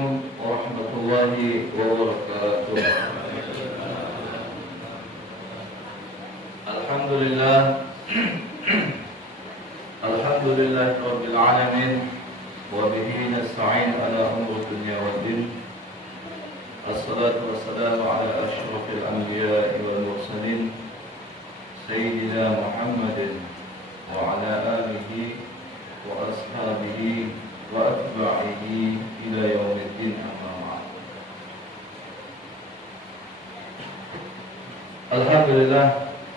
Assalamualaikum warahmatullahi wabarakatuh. Alhamdulillah Rabbil alamin wa bihi nasta'in ala umuri dunya waddin. Assalatu wassalamu ala asyrafil anbiya'i wal mursalin sayyidina Muhammadin wa ala alihi wa ashabihi wa atba'ihi ila yaumiddin, amma ba'd. Alhamdulillah,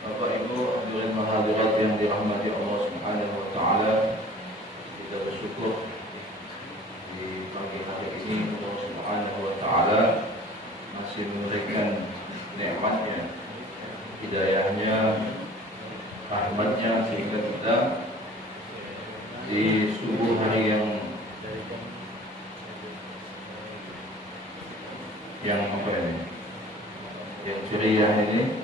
Bapak Ibu hadirin hadirat yang dirahmati Allah Subhanahu wa taala, kita bersyukur di pagi hari ini Allah Subhanahu wa taala masih memberikan nikmatnya, hidayahnya, rahmatnya, sehingga kita di subuh hari yang ceria ini,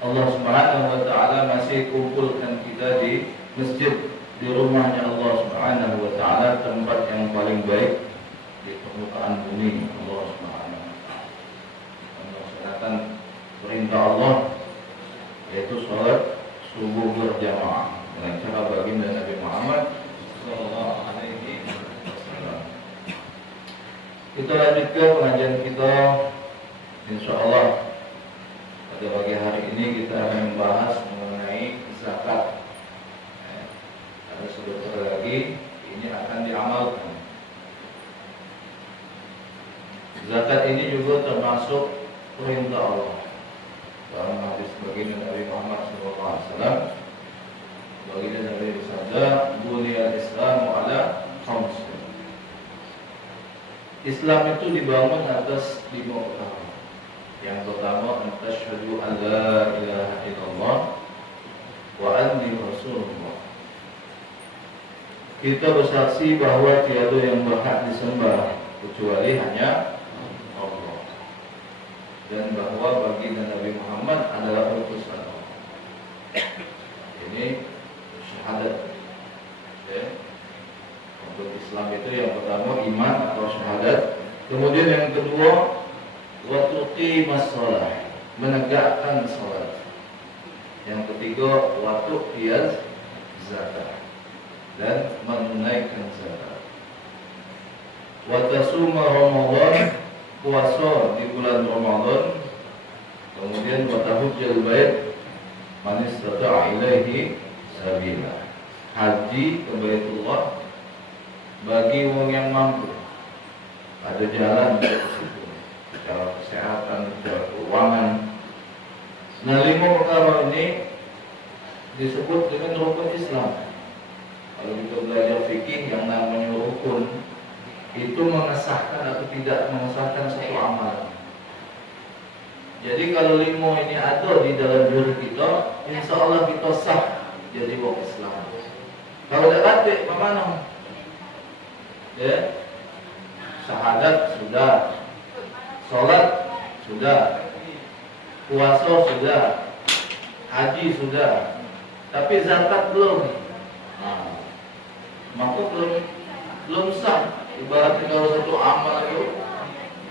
Allah Subhanahu wa taala masih kumpulkan kita di masjid, di rumahnya Allah Subhanahu wa taala, tempat yang paling baik di permukaan bumi Allah Subhanahu wa taala. Melaksanakan perintah Allah, yaitu salat subuh berjamaah dengan cara baginda Nabi Muhammad sallallahu alaihi wasallam. Kita lanjutkan pengajian kita, insyaallah. Pada pagi hari ini kita akan membahas mengenai zakat. Ada sebentar lagi ini akan diamalkan. Zakat ini juga termasuk perintah Allah. Dalam hadis baginda Nabi Muhammad SAW, baginda Nabi bersabda, "Buniyal Islamu ala khams." Islam itu dibangun atas 5 perkara. Yang pertama, asyhadu an la ilaha illallah wa anni rasulullah. Kita bersaksi bahwa tiada yang berhak disembah kecuali hanya Allah, dan bahwa baginda Nabi Muhammad adalah utusan Allah. Ini syahadat. Ya. Untuk Islam itu yang pertama iman atau syahadat. Kemudian yang kedua, wa tuqimas shalah, menegakkan salat. Yang ketiga, wa tu'tiyaz zakat, dan menunaikan zakat. Wa tasuma Ramadan, puasa di bulan Ramadan. Kemudian wa tahujjal bait man istata'a ilaihi sabila, haji ke Baitullah bagi orang yang mampu, ada jalan ke situ, secara kesehatan, secara keuangan. Nah, 5 perkara ini disebut dengan rukun Islam. Kalau kita belajar fikih, yang namanya rukun itu mengesahkan atau tidak mengesahkan satu amalan. Jadi kalau 5 ini ada di dalam diri kita, insya Allah kita sah jadi orang Islam. Kalau tidak ada, bagaimana? Ya, syahadat sudah, salat sudah, puasa sudah, haji sudah, tapi zakat belum. Nah, maka belum sah. Ibaratnya kalau satu amal itu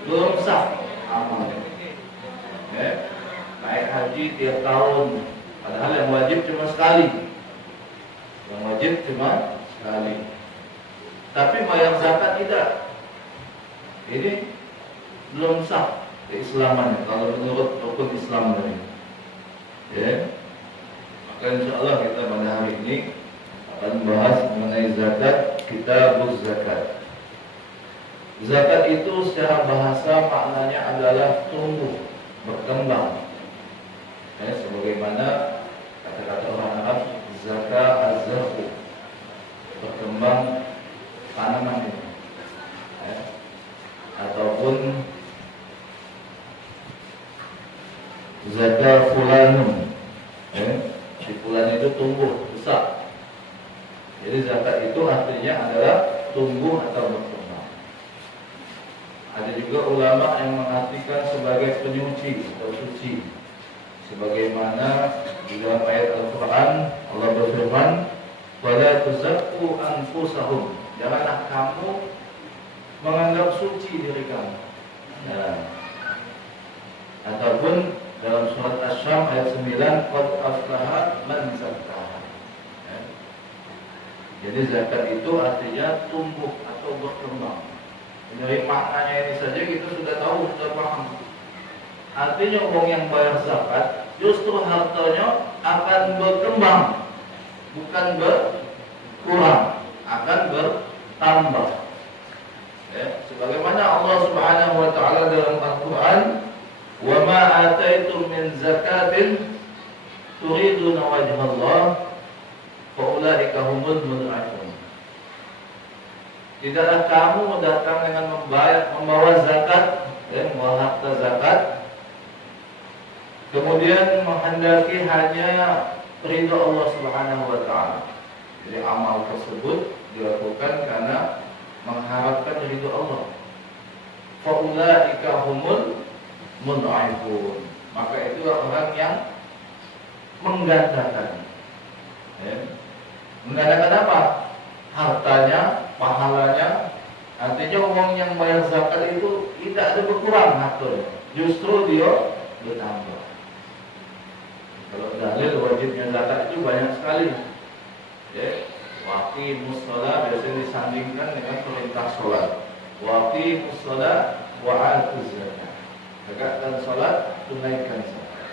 belum sah amal. Ya, naik haji tiap tahun, padahal yang wajib cuma sekali. Yang wajib cuma sekali. Tapi bayar zakat tidak. Ini belum sah keislamannya kalau menurut rukun Islam tadi. Ya. Maka insyaallah kita pada hari ini akan membahas mengenai zakat, kitabuz zakat. Zakat itu secara bahasa maknanya adalah tumbuh, berkembang. Ya, sebagaimana kata-kata orang Arab, zakat az-zar'u, berkembang tanaman ini. Ya. Ataupun zakat fulanun, ya, si fulan itu tumbuh besar. Jadi zakat itu artinya adalah tumbuh atau berkembang. Ada juga ulama yang mengartikan sebagai penyuci atau suci. Sebagaimana di dalam ayat Al-Quran Allah berfirman, "Wala tuzakku anfusahum." Janganlah kamu menganggap suci diri kamu. Ya. Ataupun dalam surat Asy-Syams ayat 9, qad aflaha man zakkaha. Ya. Jadi zakat itu artinya tumbuh atau berkembang. Dari maknanya ini saja kita sudah tahu, sudah paham. Artinya orang yang bayar zakat justru hartanya akan berkembang, bukan berkurang, akan bertambah. Ya, sebagaimana Allah Subhanahu wa taala dalam Al-Qur'an, "Wa ma ataitum min zakatin turiduna wajha Allah, fa ulaika humul mud'ifun." Tidaklah kamu datang dengan membawa zakat, membawa harta zakat, kemudian menghendaki hanya ridha Allah Subhanahu wa taala. Jadi amal tersebut dilakukan karena mengharapkan ridha Allah. Fa ulaika humul mud'ifun. Maka itu orang yang menggandakan. Ya. Menggandakan apa? Hartanya, pahalanya. Artinya orang yang bayar zakat itu tidak ada berkurang hartanya, justru dia bertambah. Kalau dalil wajibnya zakat itu banyak sekali. Ya, waqimus shalah biasanya disandingkan dengan perintah salat. Waqimus shalah wa atuz zakat. Tegakkan salat, tunaikan zakat.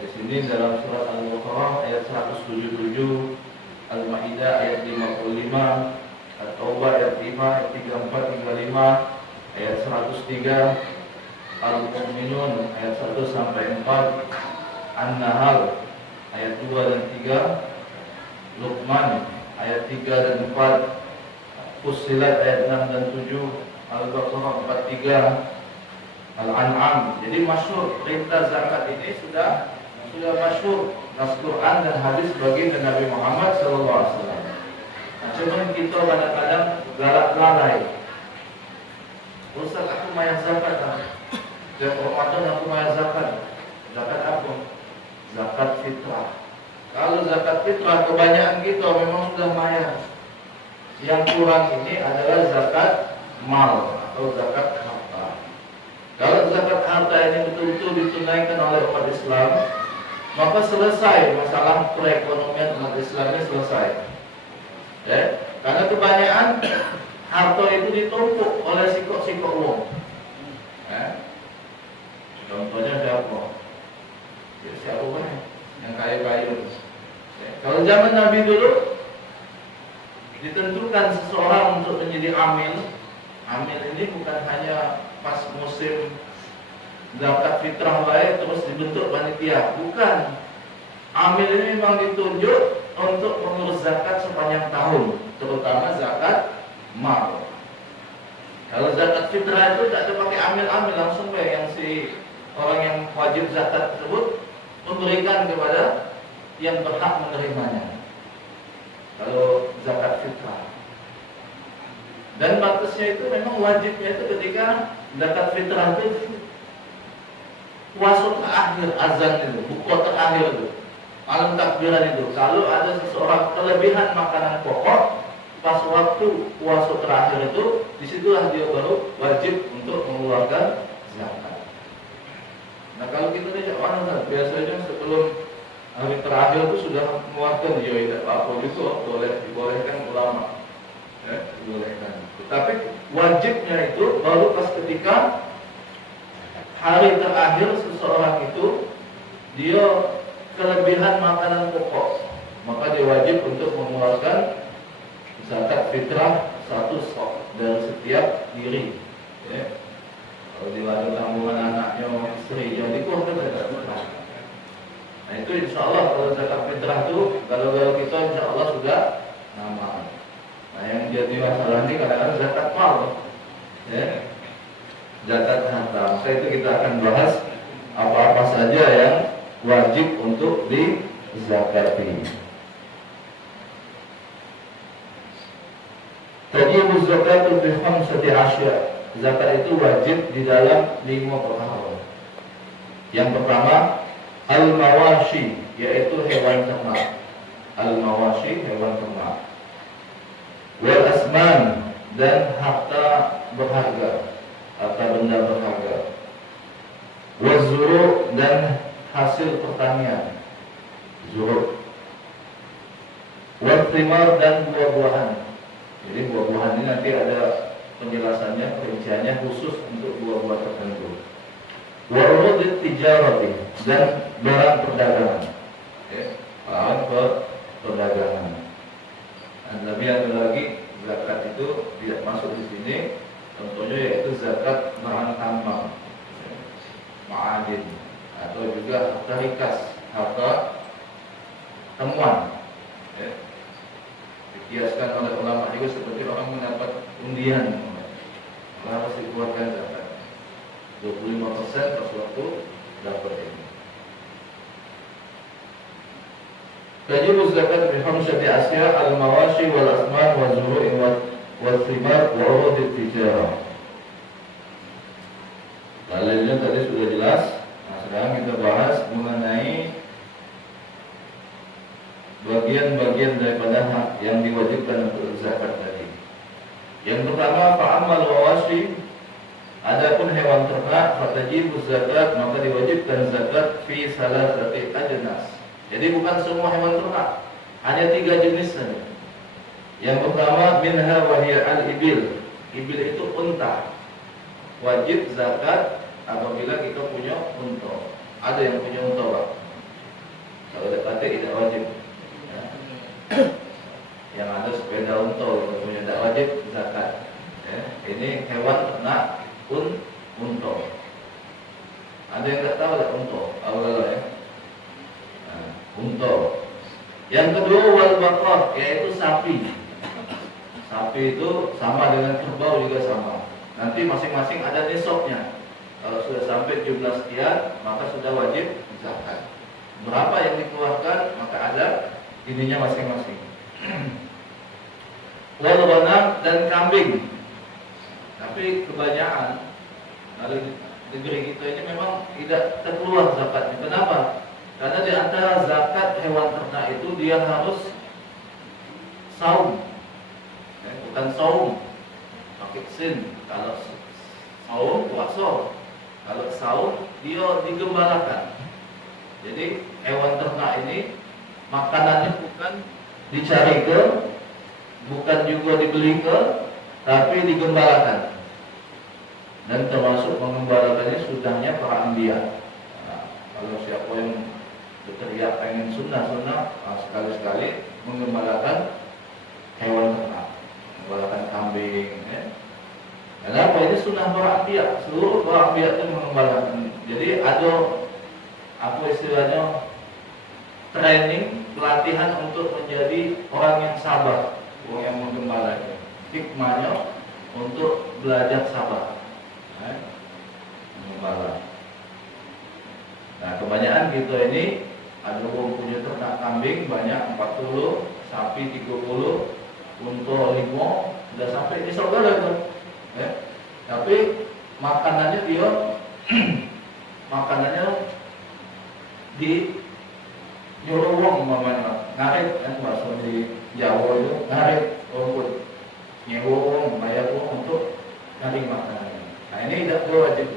Di sini dalam surat Al-Baqarah ayat 177, Al-Maidah ayat 55, At-Taubah ayat 5, ayat 34 hingga 5, ayat 103, Al-Mu'minun ayat 1 sampai 4, An-Nahl ayat 2 dan 3, Luqman ayat 3 dan 4, Fussilat ayat 6 dan 7, Al-Baqarah 43, Al-An'am. Jadi masyhur perintah zakat ini sudah masyhur nas Quran dan hadis baginda Nabi Muhammad SAW. Nah, cuman kita kadang-kadang galak lalai. Ustaz, aku bayar zakat kan? Setiap Ramadan aku bayar zakat. Zakat apa? Zakat fitrah. Kalau zakat fitrah kebanyakan kita memang sudah bayar. Yang kurang ini adalah zakat mal atau zakat harta. Kalau zakat harta ini betul-betul ditunaikan oleh umat Islam, maka selesai masalah perekonomian umat Islam ini selesai. Ya, karena kebanyakan harta itu ditumpuk oleh sikok-sikok uang. Ya. Contohnya siapa? Ya, siapa banyak yang kaya-kaya. Ya. Kalau zaman Nabi dulu ditentukan seseorang untuk menjadi amil. Amil ini bukan hanya pas musim zakat fitrah baik terus dibentuk panitia, bukan. Amil ini memang ditunjuk untuk mengurus zakat sepanjang tahun, terutama zakat mal. Kalau zakat fitrah itu tidak ada pakai amil-amil, langsung baik yang si orang yang wajib zakat tersebut memberikan kepada yang berhak menerimanya. Kalau zakat fitrah, dan batasnya itu memang wajibnya itu ketika zakat fitrah itu puasa terakhir azan itu, buka terakhir itu, malam takbiran itu. Kalau ada seseorang kelebihan makanan pokok pas waktu puasa terakhir itu, disitulah dia baru wajib untuk mengeluarkan zakat. Nah kalau kita tidak mana, biasanya sebelum hari terakhir itu sudah mengeluarkan, ya tidak apa gitu, dibolehkan ulama, ya, dibolehkan. Tetapi wajibnya itu baru pas ketika hari terakhir seseorang itu dia kelebihan makanan pokok, maka dia wajib untuk mengeluarkan zakat fitrah 1 sok dari setiap diri. Ya. Kalau di ladang tanggungan anaknya, istri, yang dikeluarkan zakat fitrah. Nah itu insya Allah kalau zakat fitrah itu kalau kita insya Allah sudah aman. Nah yang jadi masalah ini kadang-kadang zakat mal, ya, zakat harta. Maka itu kita akan bahas apa-apa saja yang wajib untuk dizakati. Tajibu zakatu bi khamsati asya. Zakat itu wajib di dalam 5 perkara. Yang pertama, al-mawashi, yaitu hewan ternak. Al-mawashi, hewan ternak. Wal asman, dan harta berharga, harta benda berharga. Wazuru dan hasil pertanian, zuru. Wathimar dan buah-buahan. Jadi buah-buahan ini nanti ada penjelasannya, perinciannya khusus untuk buah-buah tertentu. Warudit tijarati dan barang perdagangan. Barang perdagangan. Dan lebih ada lagi zakat itu tidak masuk di sini. Contohnya yaitu zakat bahan tambang, ma'adin, atau juga harta rikas, harta temuan. Dikiaskan oleh ulama juga seperti orang mendapat undian, harus dikeluarkan zakat 25% pas waktu dapat ini. Tajibu zakat bi khamsati asya al-mawashi wal asman wa zuru'in wal thimar wa urudit tijarah. Dalilnya tadi sudah jelas. Nah, sekarang kita bahas mengenai bagian-bagian daripada hak yang diwajibkan untuk zakat tadi. Yang pertama, fa'amal mawashi, adapun hewan ternak, fatajibu zakat, maka diwajibkan zakat fi salasati ajnas. Jadi bukan semua hewan ternak, hanya 3 jenis saja. Yang pertama, minha wahya al-ibil. Ibil itu unta. Wajib zakat apabila kita punya unta. Ada yang punya unta, Pak? Kalau tidak wajib. Yang ada sepeda unta yang punya tidak wajib zakat. Ini hewan ternak unta. Ada yang tak tahu tak unta? Awal-awal ya. Unta. Yang kedua wal baqar, yaitu sapi. Sapi itu sama dengan kerbau juga sama. Nanti masing-masing ada nisabnya. Kalau sudah sampai jumlah sekian, maka sudah wajib zakat. Berapa yang dikeluarkan, maka ada ininya masing-masing. Wal ghanam dan kambing. Tapi kebanyakan dari negeri kita ini memang tidak terkeluar zakatnya. Kenapa? Karena di antara zakat hewan ternak itu dia harus saum. Bukan saum pakai sin. Kalau saum puasa. Kalau saum dia digembalakan. Jadi hewan ternak ini makanannya bukan dicari ke, bukan juga dibeli ke, tapi digembalakan. Dan termasuk mengembalakannya sudahnya para anbiya. Nah, kalau siapa yang berteriak pengen sunnah, sekali-sekali mengembalakan hewan ternak, mengembalakan kambing. Kenapa? Ini sunnah para anbiya. Seluruh para anbiya itu mengembalakan. Jadi ada apa istilahnya, training, pelatihan untuk menjadi orang yang sabar, orang yang menggembala. Hikmahnya untuk belajar sabar, menggembala. Nah, kebanyakan kita ini ada orang punya ternak kambing banyak 40, sapi 30, unta 5, sudah sampai di saudara itu. Tapi makanannya dia makanannya di nyuruh umpamanya ngarit, kan bahasa di Jawa itu ngarit rumput, nyewa uang, bayar uang untuk nyari makanan. Nah, ini tidak wajib.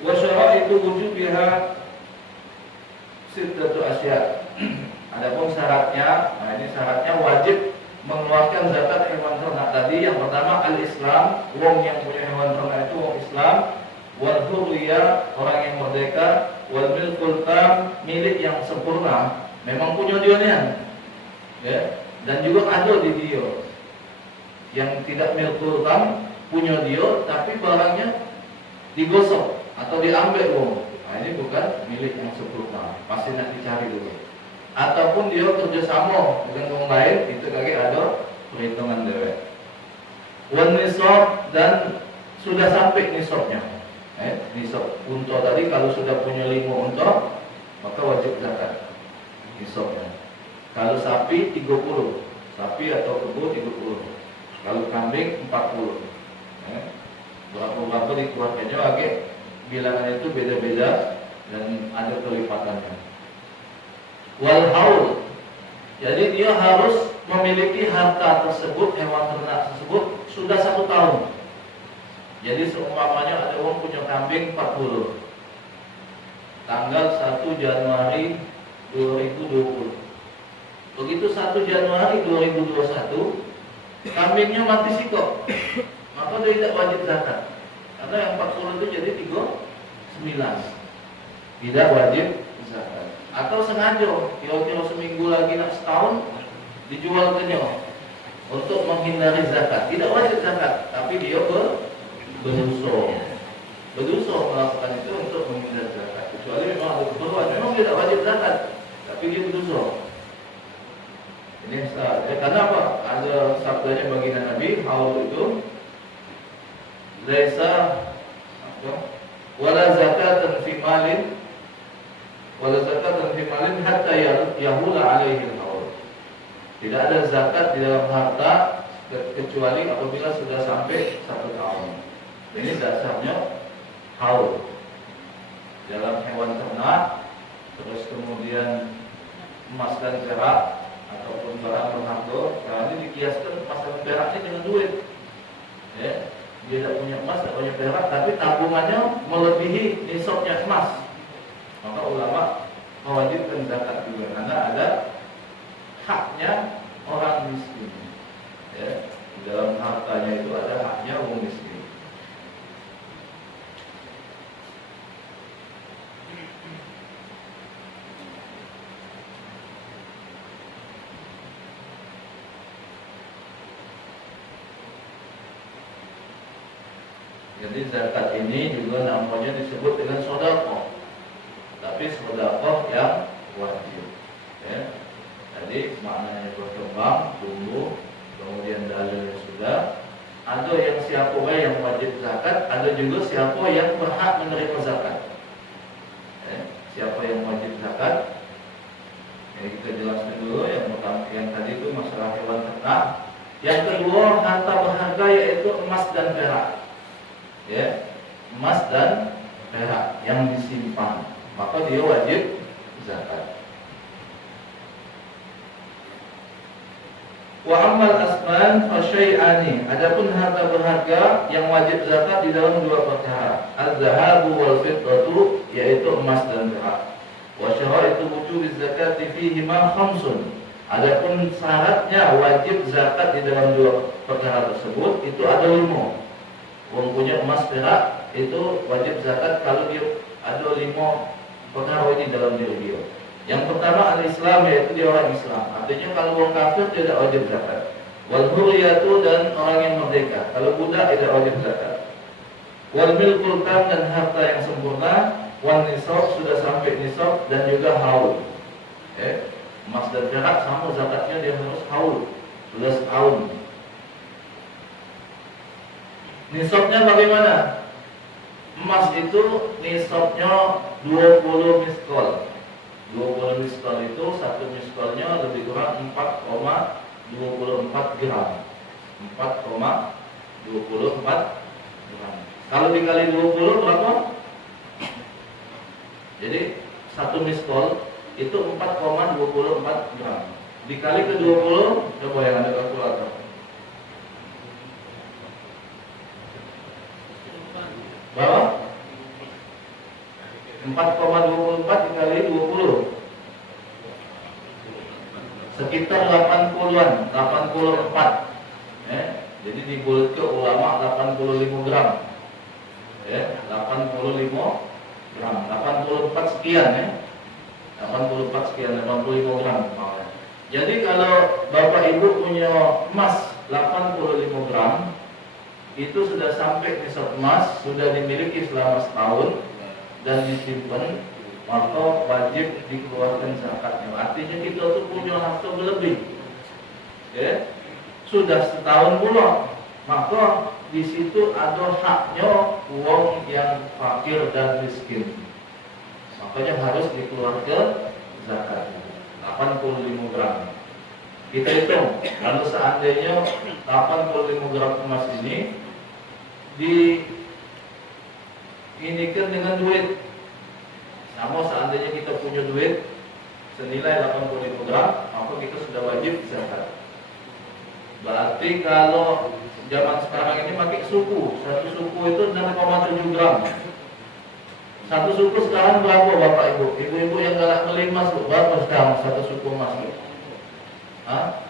Wasyara itu wujud biha sittatu asya. Adapun syaratnya, nah ini syaratnya wajib mengeluarkan zakat hewan ternak tadi. Yang pertama al-Islam, wong yang punya hewan ternak itu wong Islam. Wal hurriyah, orang yang merdeka. Wal milkul tam, milik yang sempurna, memang punya dia, ya. Dan juga ada di dia yang tidak milkul tam, punya dia tapi barangnya digosok atau diambil wong. Nah, ini bukan milik yang sempurna, pasti nak dicari dulu. Ataupun dia kerjasama dengan orang lain, itu kaki ada perhitungan dewek. Wan nisab, dan sudah sampai nisabnya. Nisab unta tadi kalau sudah punya 5 unta, maka wajib zakat nisabnya. Kalau sapi 30, sapi atau kebo 30. Kalau kambing 40. Berapa dikeluarkannya agak bilangan itu beda-beda dan ada kelipatannya. Wal haul, jadi dia harus memiliki harta tersebut, hewan ternak tersebut sudah 1 tahun. Jadi seumpamanya ada orang punya kambing 40, tanggal 1 Januari 2020. Begitu 1 Januari 2021 kambingnya mati sikok, maka dia tidak wajib zakat. Karena yang 40 itu jadi 39, tidak wajib zakat. Atau sengaja kira-kira seminggu lagi nak setahun dijual ke nyo untuk menghindari zakat, tidak wajib zakat, tapi dia berdosa melakukan itu untuk menghindari zakat. Kecuali memang memang tidak wajib zakat, tapi dia berdosa. Ini karena apa? Ada sabdanya baginda Nabi, haul itu laisa wala zakatan fi malin hatta yahula alaihi al-haul. Tidak ada zakat di dalam harta kecuali apabila sudah sampai 1 tahun. Ini dasarnya haul. Dalam hewan ternak, terus kemudian emas dan perak ataupun barang berharga, sekarang ini dikiaskan emas dan perak ini dengan duit. Ya, dia tidak punya emas, tidak punya perak, tapi tabungannya melebihi nisabnya emas. Maka ulama mewajibkan zakat juga, karena ada haknya orang miskin. Ya, di dalam hartanya itu ada haknya orang miskin. Jadi zakat ini juga namanya disebut dengan sedekah, tapi sedekah yang wajib. Ya. Jadi maknanya berkembang, tumbuh, kemudian dalilnya sudah. Ada yang siapa yang wajib zakat, ada juga siapa yang berhak menerima zakat. Ya. Siapa yang wajib zakat? Ya, kita jelaskan dulu yang pertama, yang tadi itu masalah hewan ternak. Yang kedua harta berharga yaitu emas dan perak. Ya, emas dan perak yang disimpan, maka dia wajib zakat. Wa ammal asman fa syai'ani. Adapun harta berharga yang wajib zakat di dalam 2 perkara. Az-zahabu wal fiddatu, yaitu emas dan perak. Wa syaraitu wujubiz zakati fihi ma khamsun. Adapun syaratnya wajib zakat di dalam 2 perkara tersebut itu ada 5. Orang punya emas perak itu wajib zakat kalau dia ada 5 perkara ini dalam diri dia. Yang pertama al-Islam, yaitu dia orang Islam. Artinya kalau orang kafir tidak wajib zakat. Wal hurriyatu, dan orang yang merdeka. Kalau budak tidak wajib zakat. Wal milkul tam, dan harta yang sempurna. Wal nisab, sudah sampai nisab, dan juga haul. Emas dan perak sama zakatnya dia harus haul, sudah setahun. Nisabnya bagaimana? Emas itu nisabnya 20 miskol. 20 miskol itu, 1 miskolnya lebih kurang 4,24 gram. 4,24 gram. Kalau dikali 20 berapa? Jadi 1 miskol itu 4,24 gram. Dikali ke 20, coba yang ada kalkulator. Berapa? 4,24 dikali 20 sekitar 80-an, 84. Jadi dibulat ke ulama 85 gram. 85 gram, 84 sekian 84 sekian, 85 gram. Jadi kalau Bapak Ibu punya emas 85 gram, itu sudah sampai nisab emas, sudah dimiliki selama setahun dan disimpan, maka wajib dikeluarkan zakatnya. Artinya kita tuh punya harta berlebih, sudah setahun pula, maka di situ ada haknya uang yang fakir dan miskin, makanya harus dikeluarkan zakatnya 85 gram. Kita hitung, kalau seandainya 85 gram emas ini diinikan dengan duit, sama seandainya kita punya duit senilai 85 gram, maka kita sudah wajib zakat. Berarti kalau zaman sekarang ini pakai suku, satu suku itu 6,7 gram. Satu suku sekarang berapa Bapak Ibu? Ibu-ibu yang galak beli emas, berapa sekarang satu suku emas? Hah?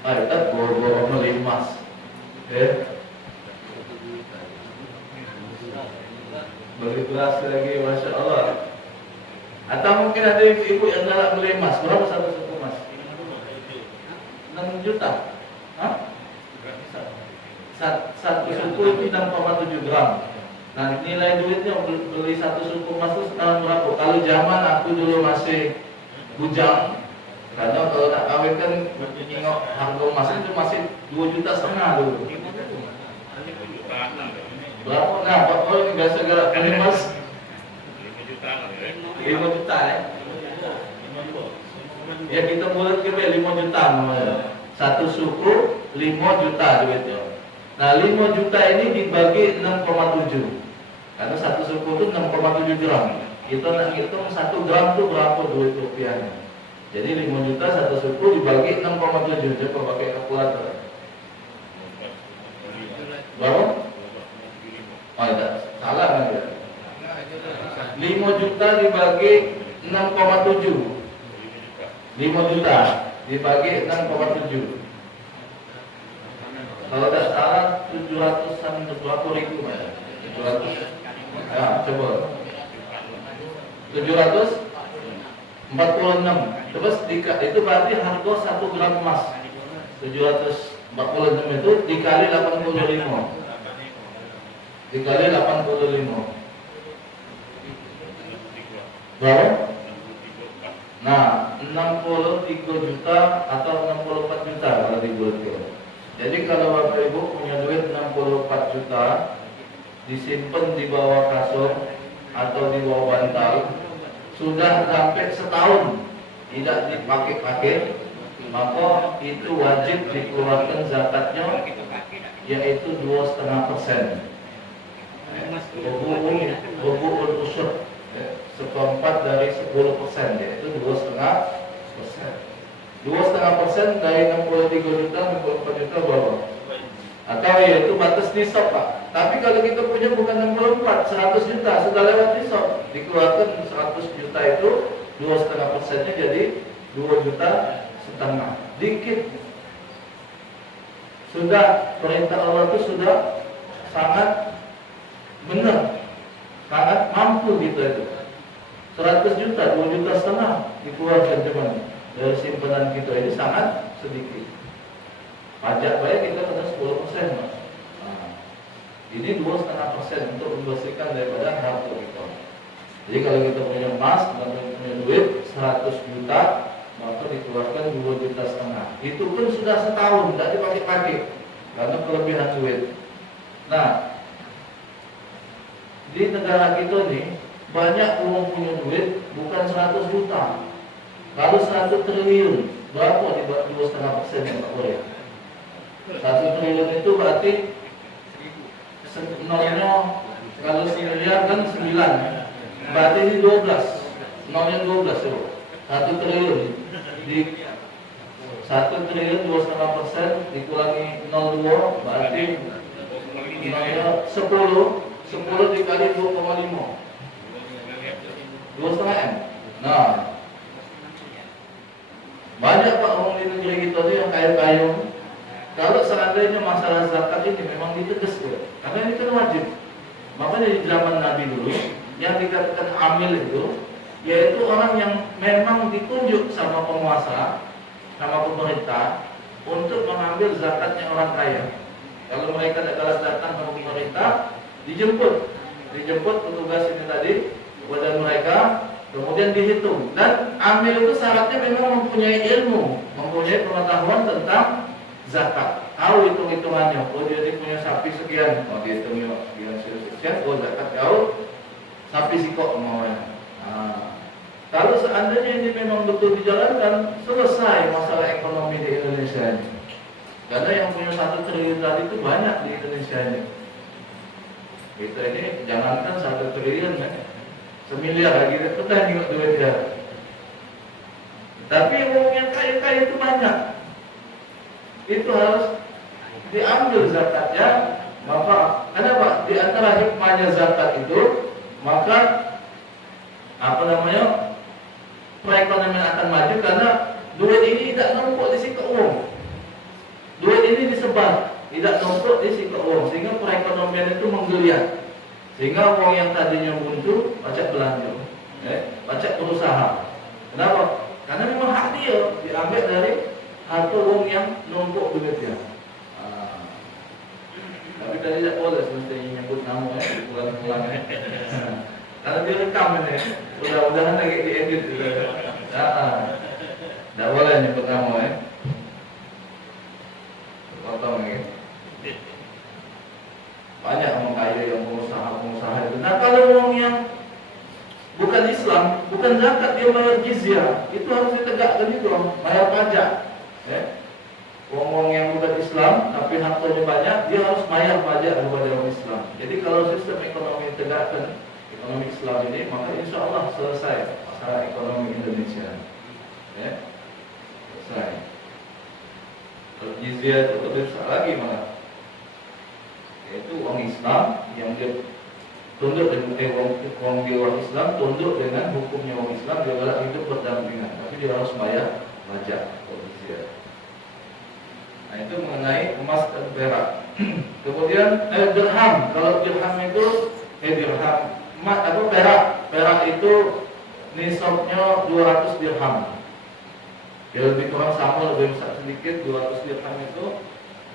Kita boro-boro beli emas. Beli beras lagi, Masya Allah. Atau mungkin ada ibu yang galak beli emas, berapa satu suku emas? 6 juta. Hah? Satu suku itu 6,7 gram. Nah, nilai duitnya beli satu suku emas itu sekarang berapa? Kalau zaman aku dulu masih bujang, karena kalau nak kawin kan nengok harga emas itu masih 2,5 juta dulu. Berapa? Nah, Pak ini biasa gerak beli emas 5 juta ya. Ya kita bulat ke 5 juta namanya. Satu suku 5 juta duitnya. Nah 5 juta ini dibagi 6,7. Karena satu suku itu 6,7 gram. Kita nak hitung 1 gram itu berapa duit rupiahnya. Jadi 5 juta satu suku dibagi 6,7. Coba pakai kalkulator. Berapa? Oh tidak, salah kan ya? 5 juta dibagi 6,7. 5 juta dibagi 6,7. Kalau tidak salah 700-an berapa ribu ya? 700. Ya, coba 746. Terus itu berarti harga 1 gram emas 746 itu dikali 85. Dikali 85 berapa? Nah 63 juta atau 64 juta kalau dibulatkan. Jadi kalau Bapak Ibu punya duit 64 juta disimpan di bawah kasur atau di bawah bantal, sudah sampai setahun tidak dipakai-pakai, maka itu wajib dikeluarkan zakatnya, yaitu 2,5%. Rubu'ul usyur, seperempat dari 10%, yaitu 2,5%. 2,5% dari 63 juta, 64 juta berapa? Atau yaitu batas nisab Pak. Tapi kalau kita punya bukan 64, 100 juta sudah lewat nisab, dikeluarkan 100 juta itu 2,5%-nya jadi 2,5 juta. Dikit. Sudah perintah Allah itu sudah sangat benar, sangat mampu gitu itu. 100 juta, 2,5 juta dikeluarkan cuman dari simpanan kita ini sangat sedikit. Pajak baik kita kena 10%, Mas. Nah, ini 2,5% untuk membersihkan daripada harta kita. Jadi kalau kita punya emas dan punya duit 100 juta, maka dikeluarkan 2,5 juta. Itu pun sudah setahun tidak dipakai-pakai karena kelebihan duit. Nah, di negara kita nih banyak orang punya duit bukan 100 juta. Kalau 1 triliun, berapa dibuat 2,5% yang Pak Korea? 1 triliun itu berarti nolnya kalau miliar kan 9, berarti ini 12, nolnya 12 ya. 1 triliun di 1 triliun 2,5% dikurangi 0,2 berarti nolnya 10 dikali 2,5 2,5 M. Nah, banyak Pak orang di negeri kita tuh yang kaya-kaya. Kalau seandainya masalah zakat ini memang ditegas ya, karena ini kan wajib. Makanya di zaman Nabi dulu yang dikatakan amil itu yaitu orang yang memang ditunjuk sama penguasa, sama pemerintah untuk mengambil zakatnya orang kaya. Kalau mereka adalah datang ke pemerintah, dijemput petugas ini tadi kepada mereka, kemudian dihitung. Dan amil itu syaratnya memang mempunyai ilmu, mempunyai pengetahuan tentang zakat, tahu hitung-hitungannya. Oh dia punya sapi sekian, oh dia hitungnya sekian, oh zakat jauh sapi sikok mau. Nah, kalau seandainya ini memang betul dijalankan, selesai masalah ekonomi di Indonesia ini. Karena yang punya 1 triliun tadi itu banyak di Indonesia ini. Kita ini jangankan 1 triliun ya, semiliar lagi itu dah nengok duitnya. Tapi orang yang kaya-kaya itu banyak. Itu harus diambil zakatnya, maka kenapa? Di antara hikmahnya zakat itu, maka perekonomian akan maju karena duit ini tidak numpuk di situ uang. Duit ini disebar, tidak numpuk di situ uang, sehingga perekonomian itu menggeliat. Sehingga uang yang tadinya buntu, pajak belanja, pajak berusaha. Kenapa? Karena memang hak dia diambil dari harta uang yang numpuk duitnya. Tapi tadi tidak boleh semestinya nyebut nama pulang-pulang karena direkam ini. Mudah-mudahan lagi diedit gitu. Tidak boleh nyebut nama potong ini. Banyak orang kaya yang pengusaha itu. Nah, kalau orang yang bukan Islam, bukan zakat, dia bayar jizyah, itu harus ditegakkan juga, bayar pajak. Orang yang bukan Islam tapi hartanya banyak, dia harus bayar pajak kepada orang Islam. Jadi kalau sistem ekonomi ditegakkan, ekonomi Islam ini, maka insya Allah selesai masalah ekonomi Indonesia. Selesai. Kalau jizyah itu lebih besar lagi malah. Yaitu orang Islam yang dia tunduk dengan orang Islam tunduk dengan hukumnya orang Islam, dia adalah hidup berdampingan, tapi dia harus bayar pajak atau jizyah. Nah, itu mengenai emas dan perak. Kemudian dirham. Kalau dirham itu emas atau perak itu nisabnya 200 dirham. Ya, lebih kurang sama, lebih besar sedikit 200 dirham itu.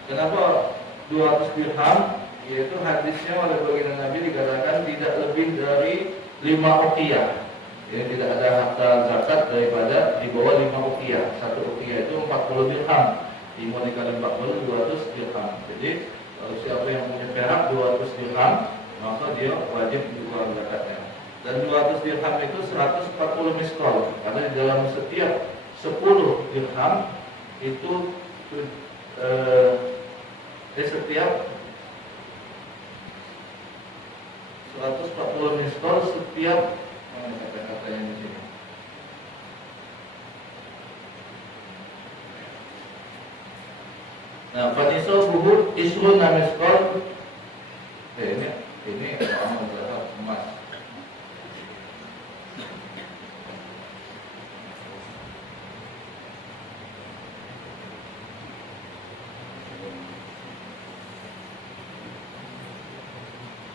Kenapa 200 dirham? Yaitu hadisnya oleh baginda Nabi dikatakan tidak lebih dari 5 uqiyah. Ya, tidak ada harta zakat daripada di bawah 5 uqiyah. 1 uqiyah itu 40 dirham. 5 dikali 40 200 dirham. Jadi kalau siapa yang punya perak 200 dirham, maka dia wajib dikeluarkan zakatnya. Dan 200 dirham itu 140 miskol. Karena di dalam setiap 10 dirham itu setiap 140 miskol setiap kata-katanya di sini. Nah, faniso buhur isrun miskol. Ini emas.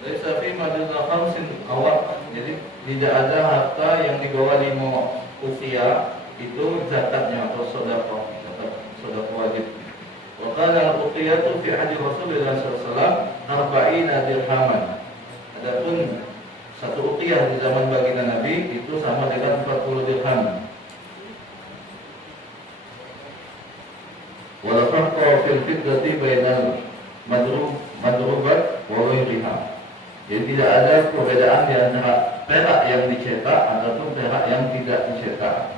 Dari sapi madinah khamsin awak. Jadi tidak ada harta yang di bawah 5 uqiyah itu zakatnya atau sedekah wajib. Wa qala al-uqiyatu fi hadis Rasulullah sallallahu alaihi wasallam 40 dirhaman. Adapun 1 uqiyah di zaman baginda Nabi itu sama dengan 40 dirham. Wa la farqa fil fiddati bainal madrubat wa ghairiha. Jadi tidak ada perbedaan di antara perak yang dicetak ataupun perak yang tidak dicetak.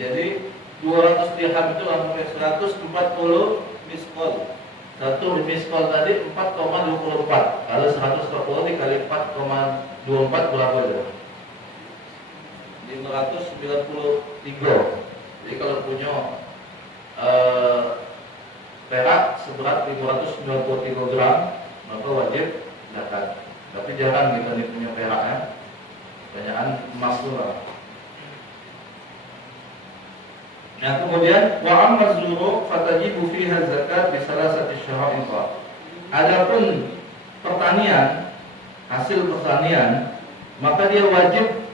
Jadi 200 dirham itu sampai 140 miskol. Satu miskol tadi 4,24. Kalau 140 dikali 4,24 berapa ya? 593. Jadi kalau punya perak seberat 593 gram, maka wajib zakat. Tapi jangan kita punya perak ya. Kebanyakan emas tu lah. Nah, kemudian wa amma zuru fatajibu fiha zakat bi salasati syara'in. Adapun pertanian, hasil pertanian, maka dia wajib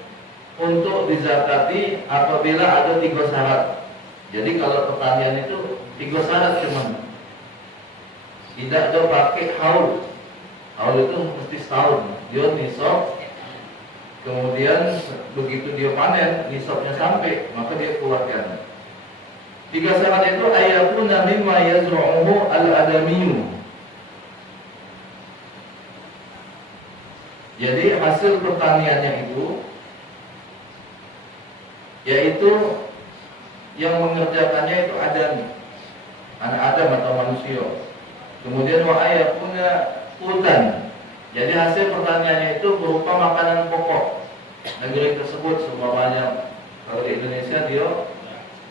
untuk dizakati apabila ada 3 syarat. Jadi kalau pertanian itu 3 syarat cuman. Tidak ada pakai haul. Haul itu mesti setahun. Dia nisab. Kemudian begitu dia panen, nisabnya sampai, maka dia keluarkan. 3 syarat itu ayakuna mimma yazru'uhu al-adamiyyu. Jadi hasil pertaniannya itu yaitu yang mengerjakannya itu adami, anak Adam atau manusia. Kemudian wa ayakuna qutan. Jadi hasil pertaniannya itu berupa makanan pokok negeri tersebut. Semuanya kalau di Indonesia dia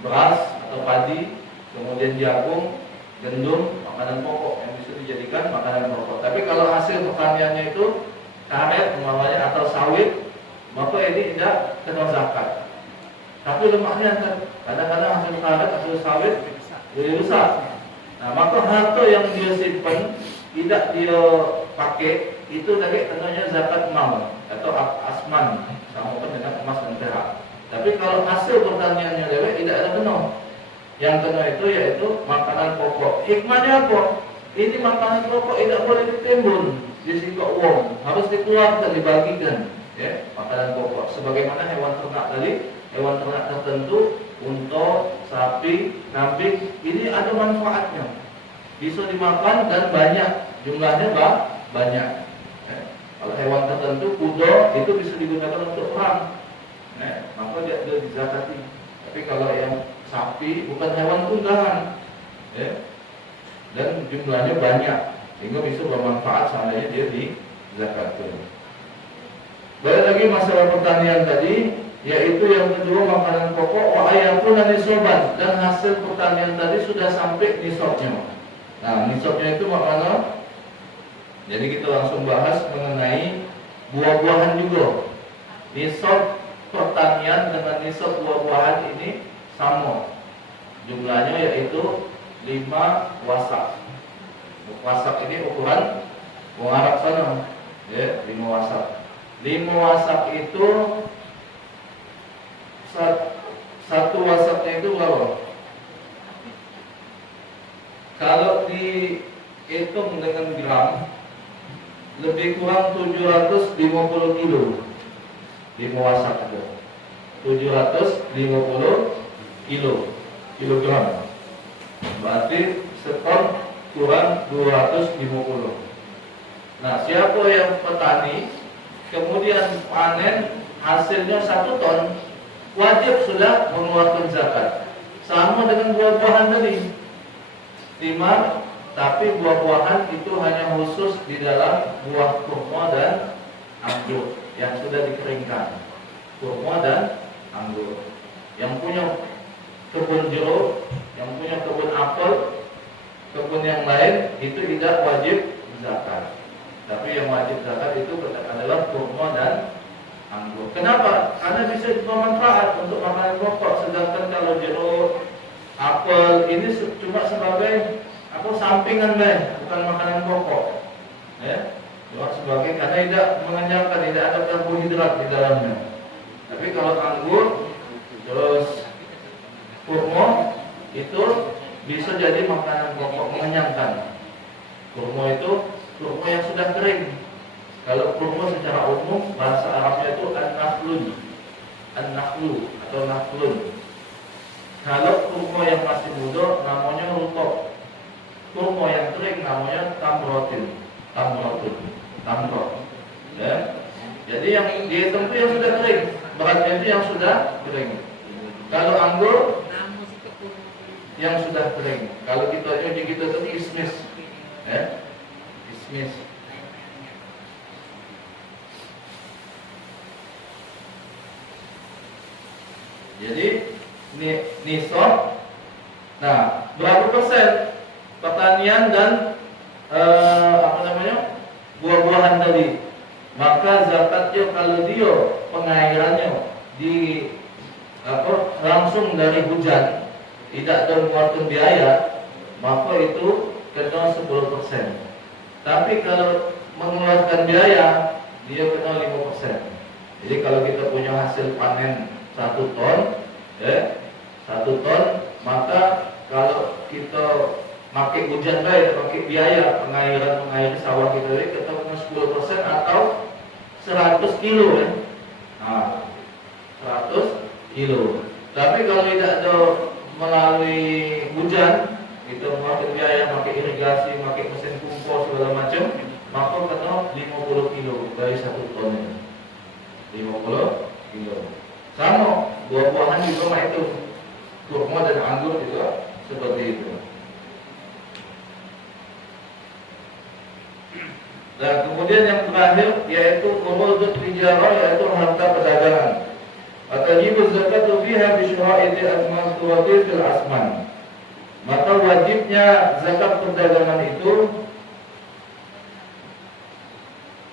beras atau padi, kemudian jagung, gandum, makanan pokok yang bisa dijadikan makanan pokok. Tapi kalau hasil pertaniannya itu karet umpamanya atau sawit, maka ini tidak kena zakat. Tapi lemaknya kan kadang-kadang hasil karet, hasil sawit jadi besar. Nah, maka harta yang dia simpan tidak dia pakai itu lagi tentunya zakat mal atau asman, sama dengan emas dan perak. Tapi kalau hasil pertaniannya lewat tidak ada kena. Yang kena itu yaitu makanan pokok. Hikmahnya apa? Ini makanan pokok tidak boleh ditimbun, disikok uang, harus dikeluarkan, dibagikan. Ya, makanan pokok. Sebagaimana hewan ternak tadi, hewan ternak tertentu, unta, sapi, kambing, ini ada manfaatnya. Bisa dimakan dan banyak, jumlahnya banyak. Ya. Kalau hewan tertentu, kuda itu bisa digunakan untuk perang. Ya, maka dia dizakati. Tapi kalau yang sapi bukan hewan tunggangan, ya, dan jumlahnya banyak, sehingga bisa bermanfaat seandainya dia dizakatkan. Balik lagi masalah pertanian tadi, yaitu yang kedua makanan pokok wa ayakuna nisoban, dan hasil pertanian tadi sudah sampai nisabnya. Nah, nisabnya itu makna. Jadi kita langsung bahas mengenai buah-buahan juga. Nisab pertanian dengan nisab buah-buahan ini sama. Jumlahnya yaitu 5 wasak. Wasak ini ukuran wong Arab sana, ya, 5 wasak. 5 wasak itu satu wasaknya itu berapa? Kalau dihitung dengan gram, lebih kurang 750 kilo. 5 wasak itu 750 kilogram. Berarti seton kurang 250. Nah, siapa yang petani kemudian panen hasilnya 1 ton, wajib sudah mengeluarkan zakat. Sama dengan buah-buahan tadi. 5, tapi buah-buahan itu hanya khusus di dalam buah kurma dan anggur yang sudah dikeringkan. Kurma dan anggur. Yang punya kebun jeruk, yang punya kebun apel, kebun yang lain itu tidak wajib zakat. Tapi yang wajib zakat itu adalah kurma dan anggur. Kenapa? Karena bisa bermanfaat untuk makanan pokok. Sedangkan kalau jeruk, apel ini cuma sebagai sampingan bukan makanan pokok. Ya, cuma sebagai, karena tidak mengenyangkan, tidak ada karbohidrat di dalamnya. Tapi kalau anggur, terus kurma itu bisa jadi makanan pokok mengenyangkan. Kurma itu kurma yang sudah kering. Kalau kurma secara umum bahasa Arabnya itu an-nakhlu atau nakhlun. Kalau kurma yang masih muda namanya rutab. Kurma yang kering namanya tamrot. Ya. Jadi yang dihitung itu yang sudah kering, beratnya itu yang sudah kering. Kalau anggur yang sudah kering. Kalau kita itu kismis, ya, kismis. Jadi nisab. Nah, berapa persen pertanian dan buah-buahan tadi? Maka zakatnya kalau dia pengairannya langsung dari hujan, tidak ada mengeluarkan biaya, maka itu kena 10%. Tapi kalau mengeluarkan biaya, dia kena 5%. Jadi kalau kita punya hasil panen 1 ton, ya, 1 ton, maka kalau kita pakai hujan baik, pakai biaya mengairi sawah kita ini, kita kena 10% atau 100 kilo, ya. Nah, 100 kilo. Tapi kalau tidak ada melalui hujan, kita memakai biaya, pakai irigasi, pakai mesin kumpul segala macam, maka kena 50 kilo dari 1 ton ini. 50 kilo. Sama buah-buahan juga itu, kurma dan anggur juga seperti itu. Dan kemudian yang terakhir yaitu urudut tijarah, yaitu harta perdagangan. Atajibu zakatu fiha bi syura'iti al-mazkurati fil asman. Maka wajibnya zakat perdagangan itu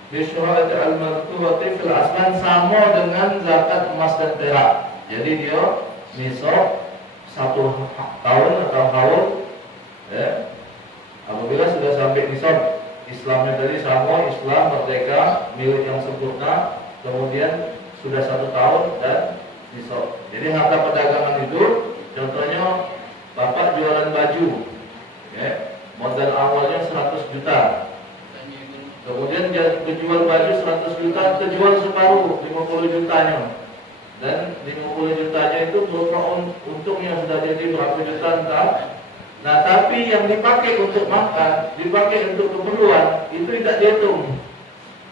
bi syura'iti al-mazkurati fil asman sama dengan zakat emas dan perak. Jadi dia nisab 1 tahun atau haul, ya. Apabila sudah sampai nisab Islamnya tadi sama, Islam merdeka, milik yang sempurna, kemudian sudah 1 tahun dan nisab. Jadi harta perdagangan itu, contohnya bapak jualan baju, ya, modal awalnya 100 juta. Kemudian dia kejual baju 100 juta, kejual separuh 50 jutanya. Dan 50 jutanya itu berupa untungnya sudah jadi berapa juta entah. Nah, tapi yang dipakai untuk makan, dipakai untuk keperluan, itu tidak dihitung.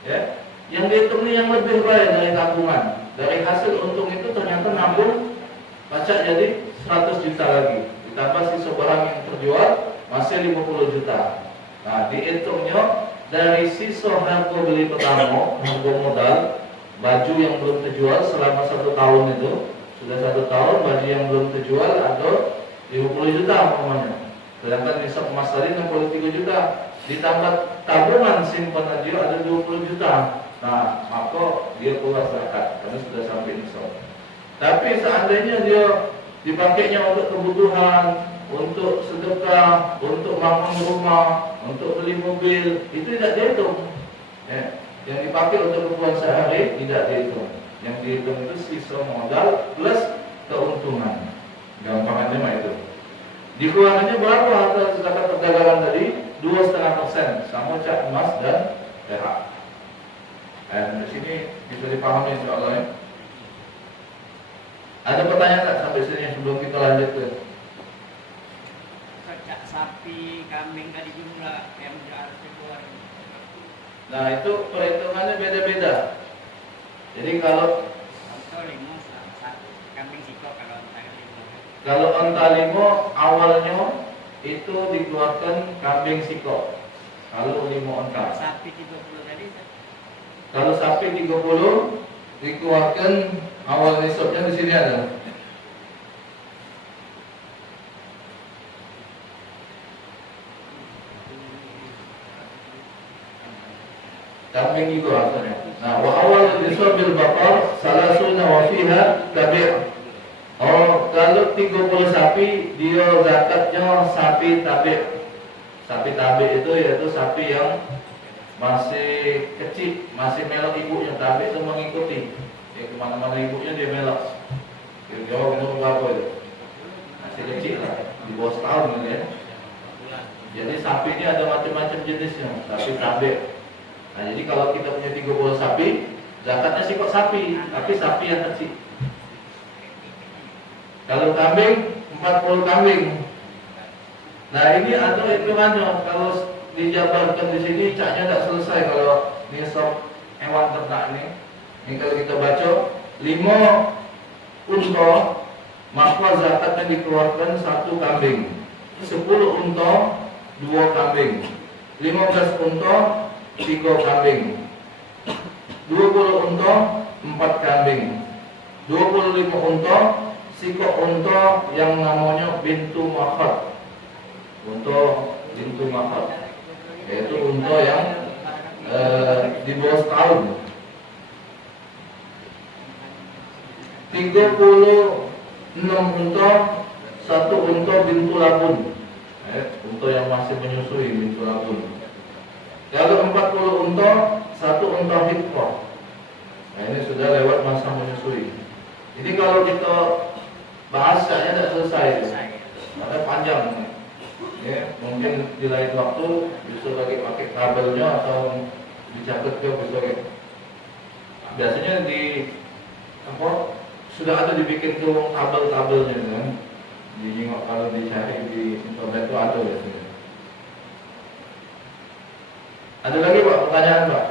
Ya. Yang dihitung ini yang lebih baik dari tabungan. Dari hasil untung itu ternyata nambung pajak jadi 100 juta lagi. Ditambah sisa barang yang terjual masih 50 juta. Nah, dihitungnya dari sisa harga beli pertama, harga modal, baju yang belum terjual selama 1 tahun itu, sudah 1 tahun baju yang belum terjual atau 50 juta umpamanya. Sedangkan nisab emas tadi 63 juta. Ditambah tabungan simpanan dia ada 20 juta. Nah, maka dia keluar zakat karena sudah sampai nisab. Tapi seandainya dia dipakainya untuk kebutuhan, untuk sedekah, untuk bangun rumah, untuk beli mobil, itu tidak dihitung. Ya. Yang dipakai untuk kebutuhan sehari tidak dihitung. Yang dihitung itu sisa modal plus keuntungan. Gampangannya mah itu. Dikeluarkannya berapa harta zakat perdagangan tadi? 2,5%, sama cak emas dan perak. Dan di sini bisa dipahami insyaallah ya. Ada pertanyaan tak sampai sini sebelum kita lanjut ke? Cak sapi, kambing tadi jumlah yang harus keluar. Nah, itu perhitungannya beda-beda. Jadi kalau kambing sikok kalau onta limo awalnya itu dikeluarkan kambing sikok. Kalau 5 onta. Sapi 30 tadi. Kalau sapi 30 dikeluarkan awal nisabnya di sini ada. Kambing juga asalnya. Nah, wa awal nisabil baqar salasuna wa fiha tabi'. Oh, kalau 30 sapi dia zakatnya sapi tabi'. Sapi tabi' itu yaitu sapi yang masih kecil, masih melok ibunya. Tabi' itu mengikuti. Ya, kemana-mana ibunya dia melok. Kira-kira umur berapa itu? Masih kecil lah, di bawah setahun gitu ya. Jadi sapi ini ada macam-macam jenisnya. Sapi tabi'. Nah, jadi kalau kita punya 30 sapi, zakatnya sih kok sapi, tapi sapi yang kecil. Kalau kambing, 40 kambing. Nah, ini ada hitungannya. Kalau dijabarkan di sini, caknya tidak selesai kalau nisab hewan ternak ini. Ini kalau kita baca, 5 unta, maka zakatnya dikeluarkan 1 kambing. 10 unta, 2 kambing. 15 unta, 3 kambing. 20 unta, 4 kambing. 25 unta, sikok unta yang namanya bintu makhad. Unta bintu makhad, yaitu unta yang di bawah setahun. 36 unta, 1 unta bintu labun. Unta yang masih menyusui, bintu labun. Kalau 40 unta, 1 unta hikmah. Nah, ini sudah lewat masa menyusui. Jadi kalau kita bahas kayaknya tidak selesai, karena panjang. Ya, mungkin di lain waktu bisa lagi pakai kabelnya atau dicatat ke bisa. Biasanya di apa sudah ada dibikin tuh kabel-kabelnya kan. Kalau dicari di internet itu ada biasanya. Ada lagi Pak pertanyaan Pak?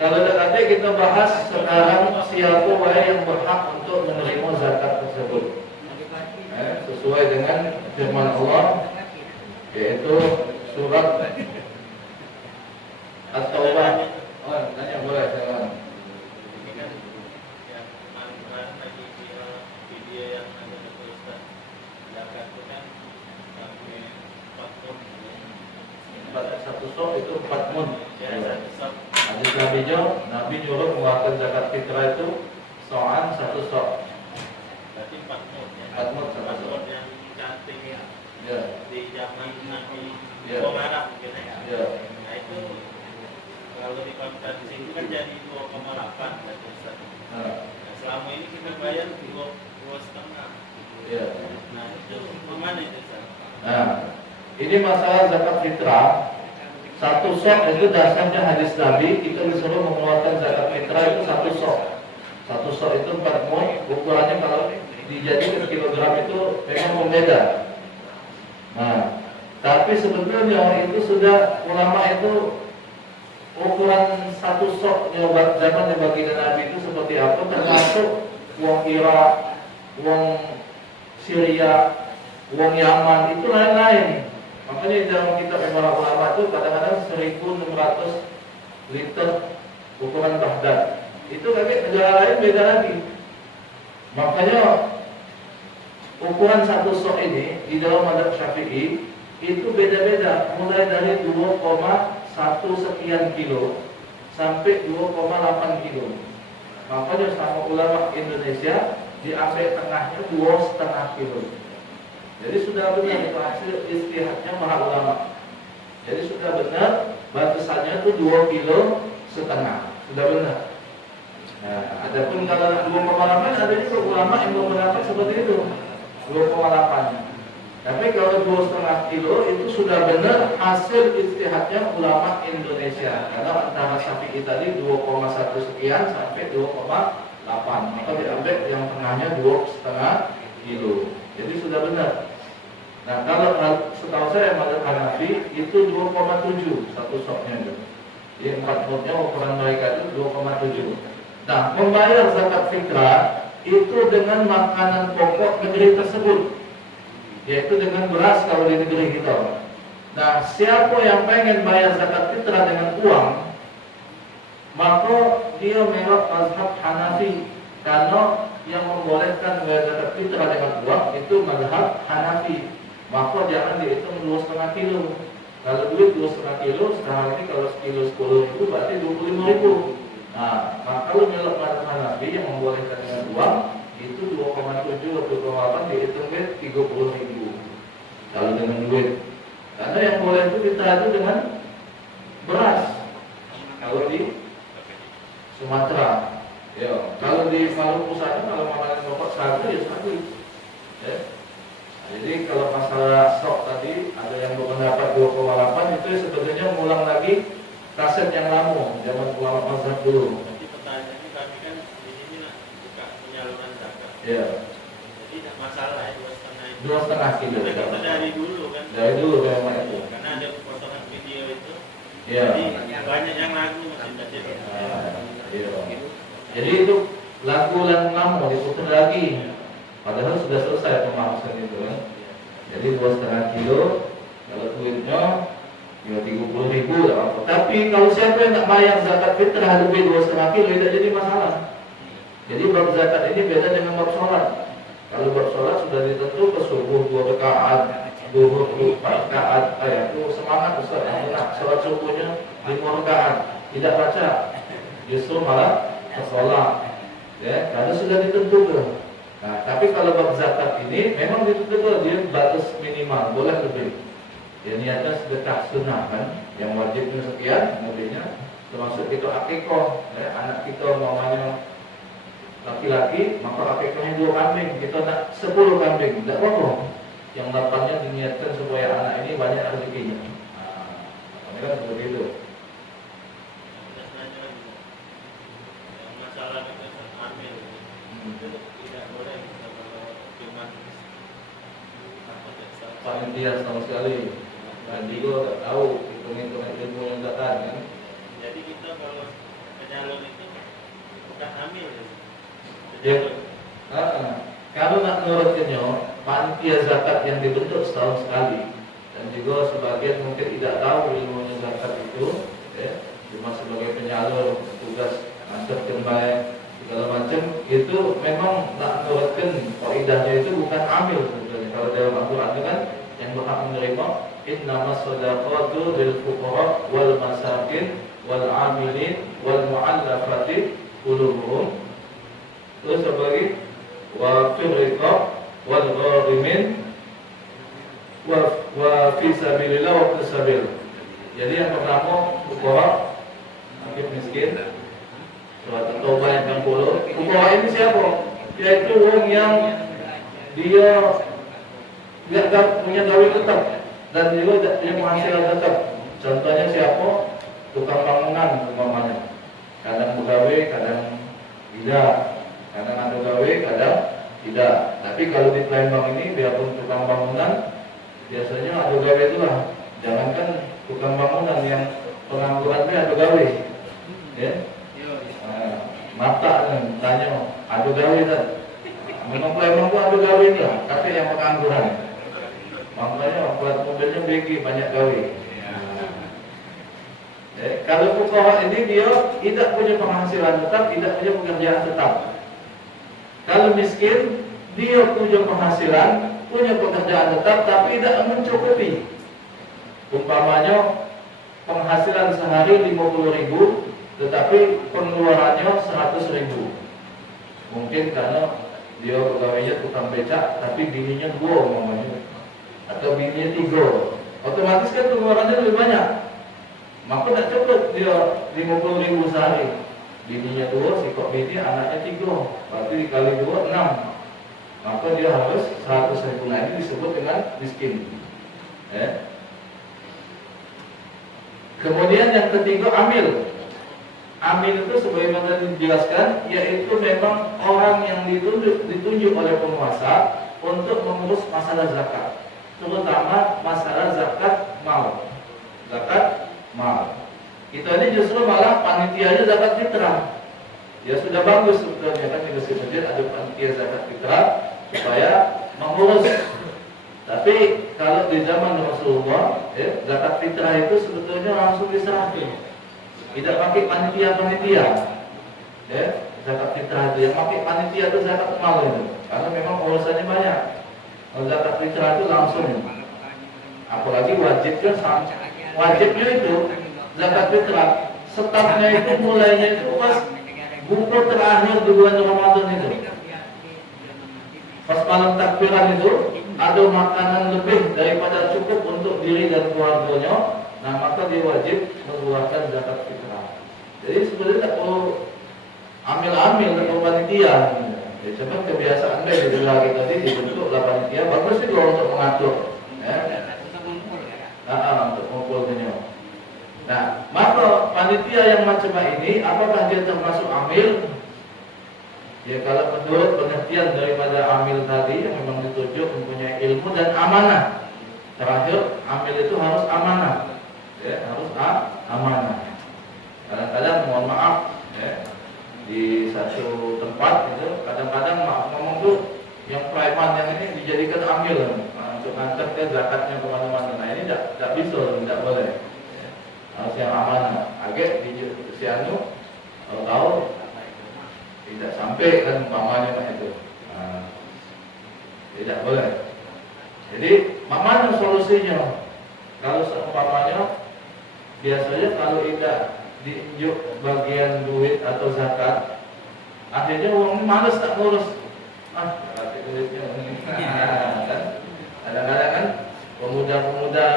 Kalau nanti kita bahas sekarang siapa yang berhak untuk menerima zakat tersebut. sesuai dengan firman Allah, yaitu surat At-Taubah. Oh, tanya boleh saya. Ini kan yang kemarin lagi video yang ada tulisan zakat itu kan sampai 4 mun. Satu sok itu 4 mun. Ya, satu sok. Hadis Nabi nyuruh mengeluarkan zakat fitrah itu so'an 1 sok. Berarti 4 mun ya. 4 mun 1 sok. Paspor yang cantik ya. Ya. Di zaman Nabi Ya. Arab mungkin ya. Ya. Nah itu kalau dikonversi itu kan jadi 2,8 dan Ustaz. Nah, Nah, selama ini kita bayar 2,5. ya. Nah itu kemana itu Ustaz? Nah, ini masalah zakat fitrah. 1 sok itu dasarnya hadis Nabi, kita disuruh mengeluarkan zakat fitrah itu 1 sok. 1 sok itu 4 mun, ukurannya kalau dijadikan kilogram itu memang berbeda. Nah, tapi sebenarnya itu sudah ulama itu ukuran 1 sok zaman baginda Nabi itu seperti apa, termasuk uang Irak, uang Syria, uang Yaman itu lain-lain. Makanya di dalam kitab para ulama itu kadang-kadang 1.600 liter ukuran Baghdad. Itu kayak negara lain beda lagi. Makanya ukuran 1 sok ini di dalam mazhab Syafi'i itu beda-beda, mulai dari 2,1 sekian kilo sampai 2,8 kilo. Makanya sama ulama Indonesia diambil tengahnya 2,5 kilo. Jadi sudah benar itu hasil istihadnya para ulama. Jadi sudah benar batasannya itu 2,5 kilo. Sudah benar. Nah, adapun kalau 2,8 ada juga ulama yang berpendapat seperti itu. 2,8. Tapi kalau 2,5 kilo itu sudah benar hasil istihadnya ulama Indonesia. Karena antara Syafi'i tadi 2,1 sekian sampai 2,8. Maka diambil yang tengahnya 2,5 kilo. Jadi sudah benar. Nah, kalau setahu saya mazhab Hanafi itu 2,7 1 soknya itu. Jadi 4 munnya ukuran mereka itu 2,7. Nah, membayar zakat fitrah itu dengan makanan pokok negeri tersebut, yaitu dengan beras kalau di negeri kita. Nah, siapa yang pengen bayar zakat fitrah dengan uang, maka dia melok mazhab Hanafi, karena yang membolehkan bayar zakat fitrah dengan uang itu mazhab Hanafi. Maka jangan dihitung 2,5 kilo. Kalau duit 2,5 kilo, sekarang ini kalau sekilo 10.000 berarti 25.000. Nah, maka kalau melok mazhab Hanafi yang membolehkan dengan uang itu 2,7 atau 2,8 dihitung 30.000 kalau dengan duit. Karena yang boleh itu kita itu dengan beras. Kalau di Sumatera, ya. Kalau di Maluku sana kalau makanan pokok satu ya satu. Ya. Jadi kalau masalah stok tadi ada yang berpendapat 2,8 itu sebetulnya ngulang lagi kaset yang lama zaman ulama mazhab dulu. Jadi pertanyaannya kami kan di sini lah buka penyaluran zakat. Ya. Jadi tidak masalah ya 2,5 itu. 2,5 kilo. Karena kita dari dulu kan. Dari dulu memang itu. Karena ada potongan video itu. Ya. Jadi banyak yang lagu masih tadi. Iya. Jadi itu lagu yang lama diputar lagi. Padahal sudah selesai pembahasan itu kan. Jadi 2,5 kilo kalau duitnya ya 30.000 tak apa. Tapi kalau siapa yang nak bayar zakat fitrah lebih 2,5 kilo tidak jadi masalah. Jadi bab zakat ini beda dengan bab sholat. Kalau bab sholat sudah ditentukan subuh 2 rakaat, zuhur 4 rakaat. Itu semangat Ustaz. Nak sholat subuhnya 5 rakaat, tidak baca. Justru malah sholat. Ya, karena sudah ditentukan. Nah, tapi kalau bab zakat ini memang ditentukan dia batas minimal, boleh lebih. Ya niatnya sedekah sunnah kan, yang wajibnya sekian, lebihnya termasuk itu akikoh. Ya, anak kita mamanya laki-laki, maka akikohnya 2 kambing, kita nak 10 kambing, tidak apa-apa. Yang 8-nya diniatkan supaya anak ini banyak rezekinya. Nah, ini kan seperti itu. Masalah kekerasan hamil itu tidak boleh kita kalau cuma Panitia sama sekali. Dan juga tak tahu hitung-hitungan ilmu yang datang kan. Jadi kita kalau penyalur itu bukan hamil ya. Ya. Kalau nak nurutkannya, panitia zakat yang dibentuk setahun sekali, dan juga sebagian mungkin tidak tahu ilmunya zakat itu, ya, cuma sebagai penyalur tugas antar kembali segala macam, itu memang nak nurutkan kaidahnya itu bukan amil sebetulnya. Kalau dalam Al-Quran itu kan yang berhak menerima innamas shadaqatu lil fuqara wal masakin wal amilin wal mu'allafati qulubuhum. Terus sebagai wa fil riqab wal gharimin wa fi sabilillah wa fi sabil. Jadi yang pertama fuqara, fakir miskin, surat Taubah yang 60. Fuqara ini siapa? Yaitu orang yang dia tidak punya gawe tetap dan juga tidak punya penghasilan tetap. Contohnya siapa? Tukang bangunan umpamanya. Kadang begawe, kadang tidak. Kadang ada gawe, kadang tidak. Tapi kalau di Palembang ini, biarpun tukang bangunan, biasanya ada gawe itulah. Jangankan tukang bangunan yang penganggurannya ada gawe, ya. Mata kan tanya, ada gawe tak? Memang Palembang itu ada gawe lah, tapi yang pengangguran. Makanya buat mobilnya begi banyak gawe. Kalau fuqara ini dia tidak punya penghasilan tetap, tidak punya pekerjaan tetap. Kalau miskin, dia punya penghasilan, punya pekerjaan tetap, tapi tidak mencukupi. Umpamanya penghasilan sehari 50.000, tetapi pengeluarannya 100.000. Mungkin karena dia pegawainya tukang becak, tapi bininya 2 umpamanya, atau bininya 3, otomatis kan pengeluarannya lebih banyak. Maka tak cukup dia 50.000 sehari. Bininya 2, si kok bini anaknya 3, berarti dikali 2, 6. Maka dia harus 100.000. Nah, ini disebut dengan miskin. Kemudian yang ketiga amil. Amil itu sebagaimana dijelaskan, yaitu memang orang yang ditunjuk oleh penguasa untuk mengurus masalah zakat, terutama masalah zakat mal. Zakat mal. Kita ini justru malah panitianya zakat fitrah. Ya sudah bagus sebetulnya kan di masjid ada panitia zakat fitrah supaya mengurus. Tapi kalau di zaman Rasulullah, zakat fitrah itu sebetulnya langsung diserahkan. Tidak pakai panitia-panitia. Zakat fitrah itu yang pakai panitia itu zakat mal itu. Karena memang urusannya banyak. Kalau zakat fitrah itu langsung. Apalagi wajibnya wajibnya itu zakat fitrah, stafnya itu mulainya itu pas buku terakhir di bulan Ramadan itu. Pas malam takbiran itu ada makanan lebih daripada cukup untuk diri dan keluarganya, nah maka dia wajib mengeluarkan zakat fitrah. Jadi sebenarnya tak perlu ambil-ambil atau panitia. Ya, cuma kebiasaan baik di lagi tadi dibentuklah panitia, bagus sih kalau untuk mengatur. Untuk mengumpulkannya. Nah, maka panitia yang macam ini, apakah dia termasuk amil? Ya, kalau menurut pengertian daripada amil tadi yang memang ditunjuk mempunyai ilmu dan amanah. Terakhir, amil itu harus amanah. Ya, harus amanah. Kadang-kadang mohon maaf, di satu tempat itu kadang-kadang ngomong tuh yang preman yang ini dijadikan amil untuk ngantar ke zakatnya kemana-mana. Nah ini tidak bisa, tidak boleh. Harus yang amanah. Agak di sianu tahu tidak sampai kan umpamanya itu. Tidak boleh. Jadi mana solusinya? Kalau seumpamanya biasanya kalau tidak diunjuk bagian duit atau zakat, akhirnya uang malas tak ngurus. Duitnya kan kadang-kadang kan pemuda-pemuda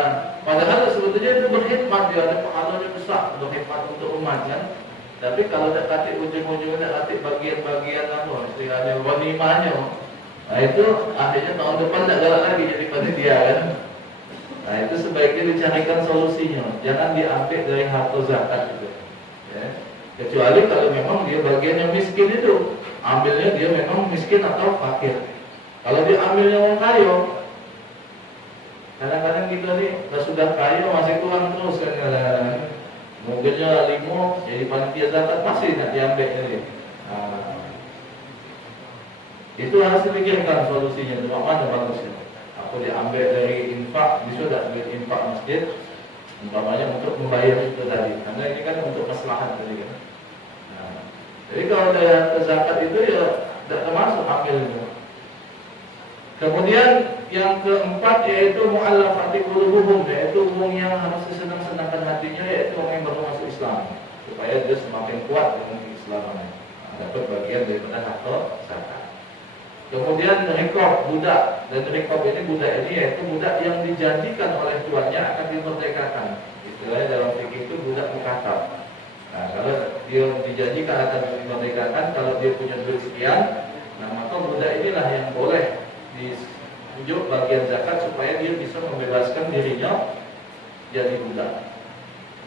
padahal sebetulnya itu berkhidmat, dia ada pahalanya besar berkhidmat untuk umat kan. Tapi kalau tak katik ujung-ujungnya tak katik bagian-bagian apa istilahnya wanimahnya, nah itu akhirnya tahun depan tak galak lagi jadi panitia kan. Nah itu sebaiknya dicarikan solusinya, jangan diambil dari harta zakat itu. Ya. Kecuali kalau memang dia bagian yang miskin itu, ambilnya dia memang miskin atau fakir. Kalau dia ambilnya orang kaya, kadang-kadang kita nih sudah kaya masih kurang terus kan kadang-kadang. Mobilnya 5 jadi panitia zakat masih nak diambil ini. Itu harus dipikirkan solusinya, mana bagusnya. Aku diambil dari infak, bisa tak duit infak masjid, umpamanya untuk membayar itu tadi. Karena ini kan untuk maslahat tadi kan. Nah, jadi kalau ada zakat itu ya tidak termasuk ambilnya. Kemudian yang keempat yaitu mu'allafati qulubuhum, yaitu orang yang harus disenang-senangkan hatinya, yaitu orang yang baru masuk Islam, supaya dia semakin kuat dengan keislamannya, dapat bagian daripada harta zakat. Kemudian rikab budak, dan rikab ini budak ini yaitu budak yang dijanjikan oleh tuannya akan dimerdekakan. Istilahnya dalam fikih itu budak mukatab. Nah, kalau dia dijanjikan akan dimerdekakan, kalau dia punya duit sekian, nah maka budak inilah yang boleh ditunjuk bagian zakat supaya dia bisa membebaskan dirinya jadi budak.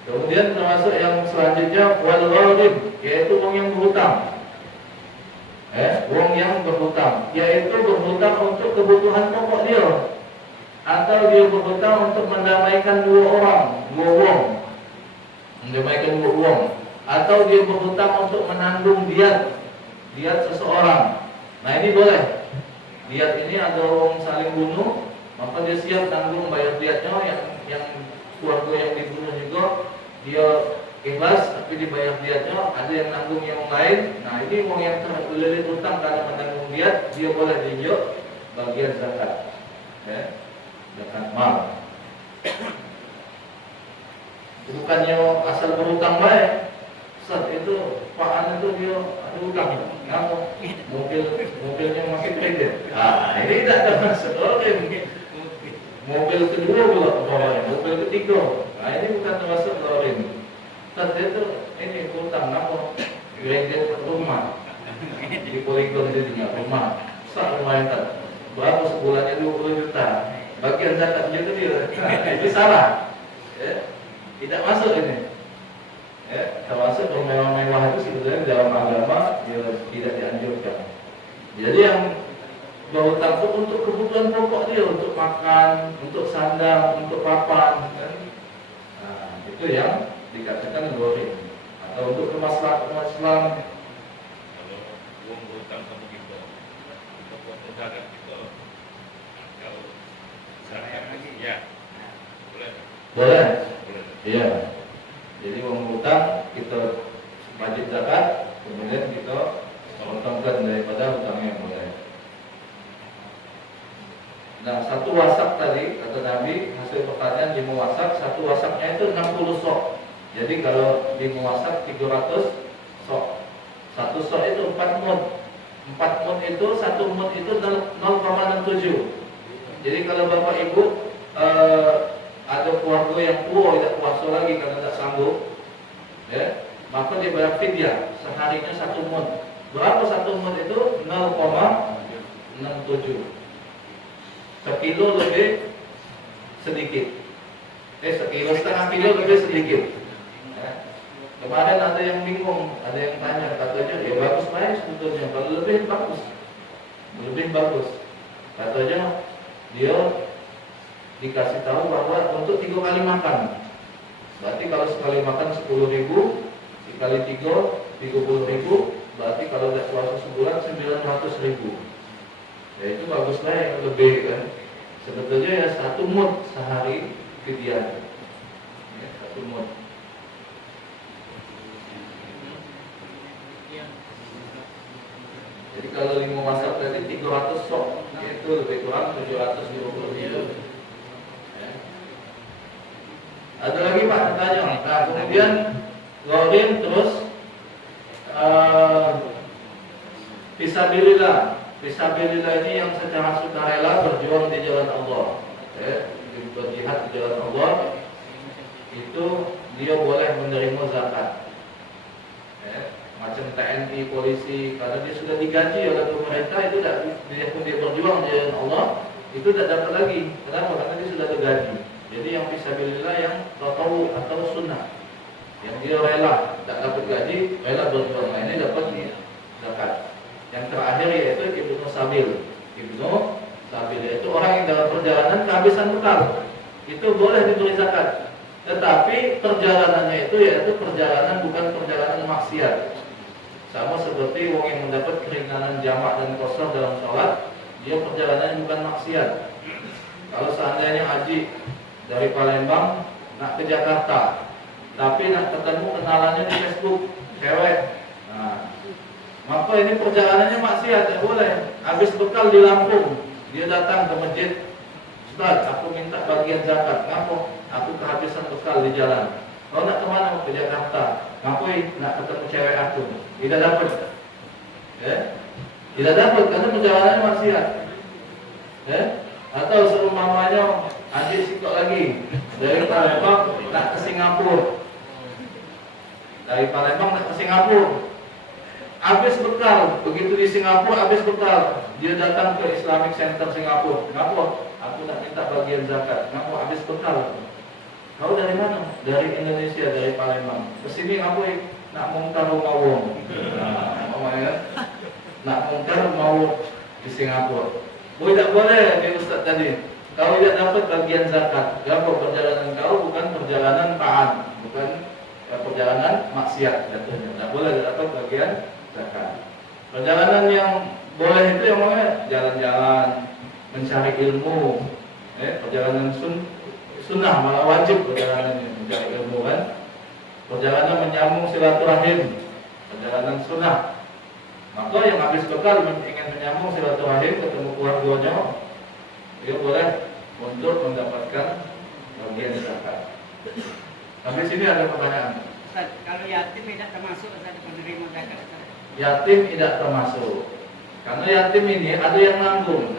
Kemudian termasuk yang selanjutnya wal gharib, yaitu orang yang berhutang. Wong yang berhutang, yaitu berhutang untuk kebutuhan pokok dia, atau dia berhutang untuk mendamaikan dua wong, mendamaikan dua wong, atau dia berhutang untuk menanggung diat seseorang. Nah ini boleh. Diat ini ada orang saling bunuh, maka dia siap tanggung bayar diatnya, yang keluarga yang dibunuh juga dia ikhlas tapi dibayar diatnya, ada yang nanggung yang lain. Nah ini orang yang terlilit hutang karena menanggung diat, dia boleh diunjuk bagian zakat, zakat mal. Bukannya asal berhutang baik, saat itu Pak An itu dia ada hutang, mobilnya makin kredit. Nah ini tidak ada masalah. Mobil kedua pula bawahnya, mobil ketiga. Nah ini bukan termasuk dorim. Saat itu ini hutang apa? Kredit rumah. Di poligon jadinya rumah. Saat rumah yang tak berapa sebulannya 20 juta. Bagian zakatnya itu dia. Itu salah. Tidak masuk ini. Termasuk mewah-mewah itu sebetulnya dalam agama tidak dianjurkan. Jadi yang berhutang itu untuk kebutuhan pokok dia, untuk makan, untuk sandang, untuk papan, kan? Nah, itu yang dikatakan dorim, atau untuk kemaslahatan Islam. Kalau uang berhutang sama kita, untuk buat zakat kita, kalau zakat lagi, ya boleh. Boleh. Iya. Jadi uang hutang kita wajib zakat, kemudian kita potongkan daripada hutangnya yang boleh. Nah, satu wasak tadi kata Nabi, hasil pertanian 5 wasak, satu wasaknya itu 60 sok. Jadi kalau 5 wasak 300 sok. Satu sok itu 4 mud. 4 mud itu, 1 mud itu 0,67. Jadi kalau Bapak Ibu ada keluarga yang tua tidak puasa lagi karena tidak sanggup, maka dia bayar fidyah, seharinya 1 mud. Berapa 1 mud itu? 0,67. Sekilo lebih sedikit. Setengah kilo lebih sedikit. Kemarin ada yang bingung, ada yang tanya, katanya ya bagus baik sebetulnya, kalau lebih bagus. Katanya dia dikasih tahu bahwa untuk 3 kali makan. Berarti kalau sekali makan 10.000 dikali 3 30.000, berarti kalau tidak puasa sebulan 900.000. Ya itu baguslah yang lebih kan. Sebetulnya ya 1 mud sehari fidyah. 1 mud. Jadi kalau 5 masak tadi 300 sok, itu lebih kurang 750.000. Ada lagi Pak tanya. Nah kemudian gharim terus fisabilillah. Fisabilillah ini yang secara sukarela berjuang di jalan Allah, berjihad di jalan Allah, itu dia boleh menerima zakat. Macam TNI, polisi, karena dia sudah digaji oleh pemerintah, itu dia pun dia berjuang di jalan Allah, itu tidak dapat lagi. Kenapa? Karena dia sudah digaji. Jadi yang fisabilillah yang tatawu atau sunnah, yang dia rela, tidak dapat gaji, rela berjuang, nah ini dapat zakat. Yang terakhir yaitu Ibnu Sabil. Ibnu Sabil itu orang yang dalam perjalanan kehabisan bekal, itu boleh diberi zakat. Tetapi perjalanannya itu yaitu perjalanan bukan perjalanan maksiat. Sama seperti orang yang mendapat keringanan jamak dan qasar dalam sholat, dia perjalanannya bukan maksiat. Kalau seandainya haji dari Palembang nak ke Jakarta, tapi nak ketemu kenalannya di Facebook, cewek, nah, maka ini perjalanannya maksiat, ya boleh. Habis bekal di Lampung, dia datang ke masjid, Ustaz, aku minta bagian zakat. Ngapo? Aku kehabisan bekal di jalan. Kau nak kemana? Ke Jakarta. Ngapoi? Nak ketemu cewek aku. Tidak dapat. Ya? Tidak dapat karena perjalanannya maksiat. Ya? Atau seumpamanya adik sikok lagi dari Palembang nak ke Singapura. Dari Palembang nak ke Singapura. Habis bekal, begitu di Singapura habis bekal, dia datang ke Islamic Center Singapura. Ngapa? Aku nak minta bagian zakat. Ngapa? Habis bekal. Kau dari mana? Dari Indonesia, dari Palembang. Kesini ngapa? Nak mungkar rumah wong. Nah, nak mungkar mau di Singapura. Boleh tak boleh dia Ustaz tadi. Kau tidak dapat bagian zakat. Kenapa? Perjalanan kau bukan perjalanan taat, bukan perjalanan maksiat jatuhnya. Tak boleh dapat bagian zakat. Perjalanan yang boleh itu yang mana? Jalan-jalan, mencari ilmu, perjalanan sunnah, malah wajib perjalanan mencari ilmu kan. Perjalanan menyambung silaturahim, perjalanan sunnah. Maka yang habis bekal ingin menyambung silaturahim, ketemu keluarganya, dia boleh untuk mendapatkan bagian zakat. Sampai sini ada pertanyaan. Ustaz, kalau yatim tidak termasuk Ustaz penerima zakat Ustaz? Yatim tidak termasuk. Karena yatim ini ada yang nanggung,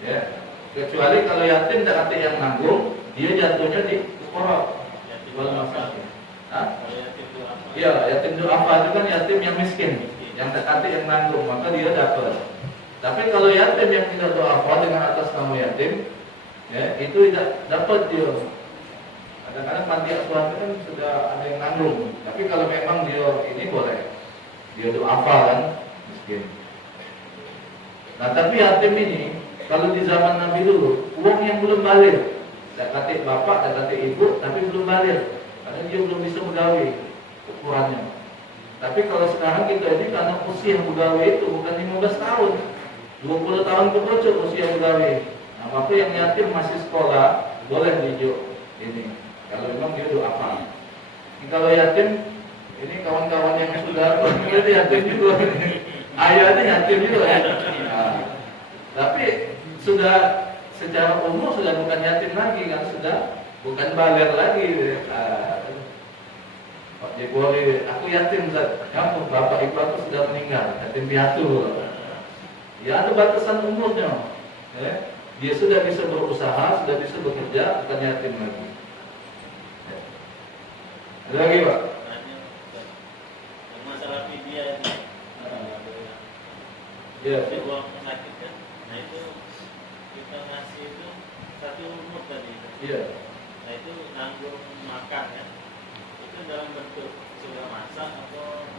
ya. Kecuali kalau yatim tidak ada yang nanggung, dia jatuhnya di fuqara wal masakin. Iya, yatim du'afa itu kan yatim yang miskin, yang tak ada yang nanggung, maka dia dapat. Tapi kalau yatim yang tidak du'afa dengan atas nama yatim, ya, itu tidak dapat dia. Kadang-kadang panti asuhan kan sudah ada yang nanggung. Tapi kalau memang dia ini boleh, dia du'afa kan, miskin. Nah tapi yatim ini, kalau di zaman Nabi dulu, uang yang belum balik, tak kata bapak, tak kata ibu, tapi belum balik, karena dia belum bisa begawe ukurannya. Tapi kalau sekarang kita ini karena usia begawe itu bukan 15 tahun, 20 tahun kemudian usia begawe. Nah maka yang yatim masih sekolah boleh dijuk ini. Kalau memang dia du'afa. Kalau yatim, ini kawan-kawan yang sudah berarti yatim juga. Ayahnya yatim juga ya. Nah, tapi sudah secara umum sudah bukan yatim lagi kan, sudah bukan baligh lagi. Pak Jeboli, aku yatim Zat. Kamu bapak ibu aku sudah meninggal, yatim piatu. Ya ada batasan umurnya. Ya. Dia sudah bisa berusaha, sudah bisa bekerja, bukan yatim lagi. Ya. Ada lagi Pak? Masalah media ini. Ya. Di uang sakit kan. Nah itu kita ngasih itu satu umur tadi. Iya. Nah itu nanggung makan kan. Itu dalam bentuk sudah masak atau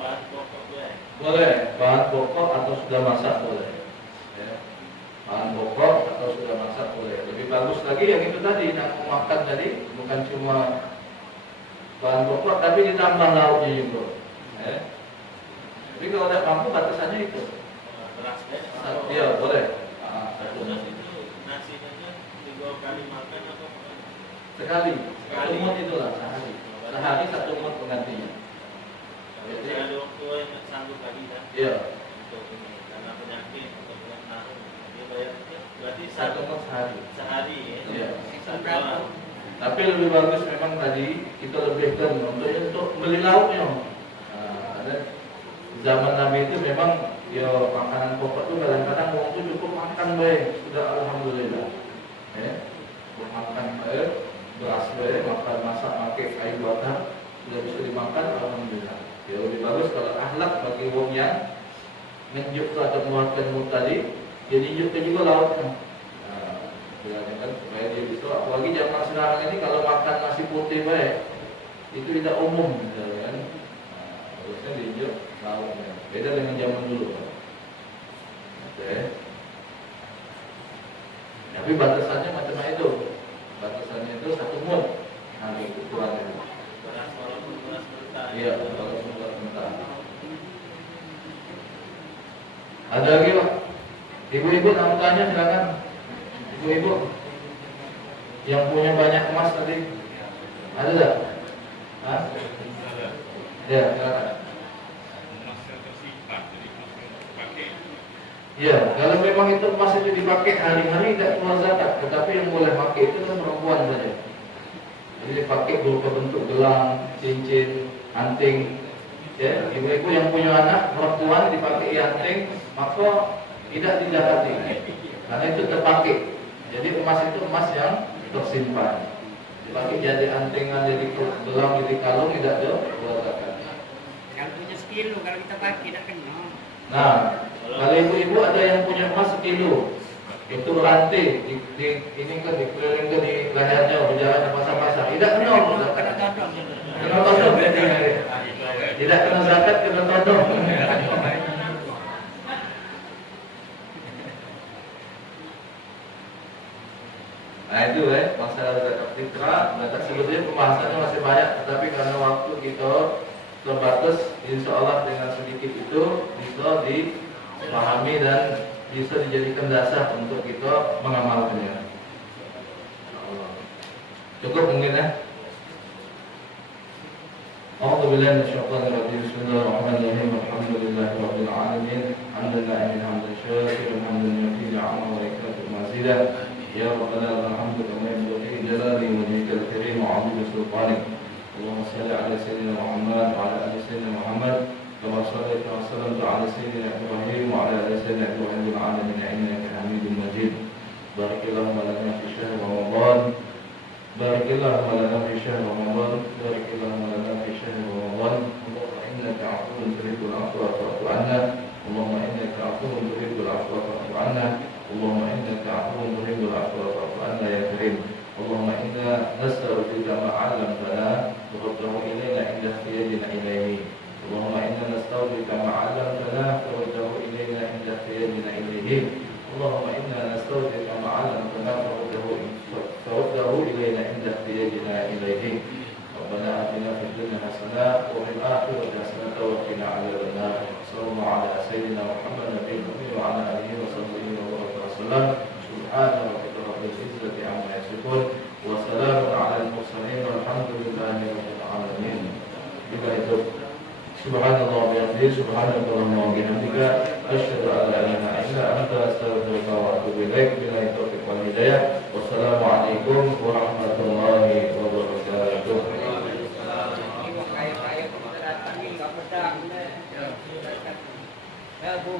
bahan pokok ya? Boleh, bahan pokok atau sudah masak boleh. Ya. Bahan pokok atau sudah masak boleh. Lebih bagus lagi yang itu tadi, yang makan tadi bukan cuma bahan pokok tapi ditambah lauknya juga. Ya. Tapi kalau tidak mampu batasannya itu. Beras ya? Iya boleh. Beras itu nasinya 3 kali makan atau Sekali. Satu mut itulah sehari. Sehari satu mut penggantinya. Jadi ada orang tua yang sanggup lagi kan? Iya. Untuk ini karena penyakit atau penyakit dia bayar itu berarti Satu mut sehari. sehari ya? Iya. Satu Tapi lebih bagus memang tadi kita lebihkan untuk beli lauknya. Nah, ada zaman Nabi itu memang ya makanan pokok itu kadang-kadang orang itu cukup makan baik, sudah alhamdulillah. Ya, makan baik, beras baik, makan masak pakai kayu bakar sudah bisa dimakan alhamdulillah. Ya lebih bagus kalau akhlak bagi orang yang menjuk atau mengeluarkan mulut tadi, jadi juga juga lauknya. Kan supaya dia bisa, apalagi zaman sekarang ini kalau makan nasi putih baik itu tidak umum gitu kan. Harusnya diinjak lauknya. Beda dengan zaman dulu. Oke. Tapi batasannya macam itu. Batasannya itu 1 mut. Nah, ukurannya. beras walaupun beras mentah. Iya, walaupun Ada lagi Pak? Ibu-ibu mau tanya silakan. Ibu-ibu yang punya banyak emas tadi, ada tak? Hah? Ya, silakan. Ya, kalau memang itu emas itu dipakai hari-hari tidak keluar zakat, tetapi yang boleh pakai itu kan perempuan saja. Jadi dipakai berupa bentuk gelang, cincin, anting. Ya, ibu-ibu yang punya anak perempuan dipakai anting, maka tidak dizakati, karena itu terpakai. Jadi emas itu emas yang tersimpan. Dipakai jadi antingan, jadi gelang, jadi kalung, tidak keluar zakat. Kalau punya sekilo, kalau kita pakai tidak kena. Nah, kalau ibu-ibu ada yang punya emas 1 kilo, itu rantai ini kan dikeliling ke di lehernya, berjalan ke pasar-pasar, tidak kena zakat. Kena todong, tidak kena zakat, kena todong. Nah itu masalah zakat fitrah. Zakat sebetulnya pembahasannya masih banyak, tetapi karena waktu kita terbatas, insya Allah dengan sedikit itu bisa dipahami dan bisa dijadikan dasar untuk kita mengamalkannya. Cukup mungkin ya. A'udzu billahi minasyaitonir rajim. Bismillahirrahmanirrahim. Alhamdulillahirabbil alamin. Hamdan lillahi hamdan syakiran hamdan yufi ni'amahu wa yakfuru mazidah. Ya Rabbana lakal hamdu kama yanbaghi li jalali wajhikal karim wa 'azimi sultanik. Allahumma shalli 'ala sayyidina Muhammad wa 'ala ali sayyidina Muhammad kama shallaita wa sallamta 'ala sayyidina Ibrahim wa 'ala ali sayyidina Ibrahim fil 'alamin innaka Hamidum Majid. Barakallahu lana fi syahr Ramadan. Barakallahu lana fi syahr Ramadan. Barakallahu lana fi syahr Ramadan. Allahumma innaka 'afuwwun tuhibbul 'afwa fa'fu 'anna. Allahumma innaka 'afuwwun tuhibbul 'afwa fa'fu 'anna. Allahumma innaka 'afuwwun tuhibbul 'afwa fa'fu 'anna ya Karim. اللهم إنا نستودعك ما علمتنا فرده إلينا عند احتياجنا إليه. اللهم إنا نستودعك ما علمتنا فرده إلينا عند احتياجنا إليه. اللهم إنا نستودعك ما علمتنا فرده إلينا عند احتياجنا إليه. ربنا آتنا في الدنيا حسنة وفي الآخرة حسنة وقنا عذاب النار. صلى الله على سيدنا محمد النبي الأمي وعلى آله وصحبه وسلم. سبحان ربك رب العزة عما يصفون وسلام على المرسلين والحمد لله رب العالمين. Bila itu subhanallah wa bihamdihi subhanakallahumma wa bihamdika asyhadu an la ilaha illa anta astaghfiruka wa atubu ilaik. Bila itu wal hidayah. Wassalamualaikum warahmatullahi wabarakatuh. Ya, Bu.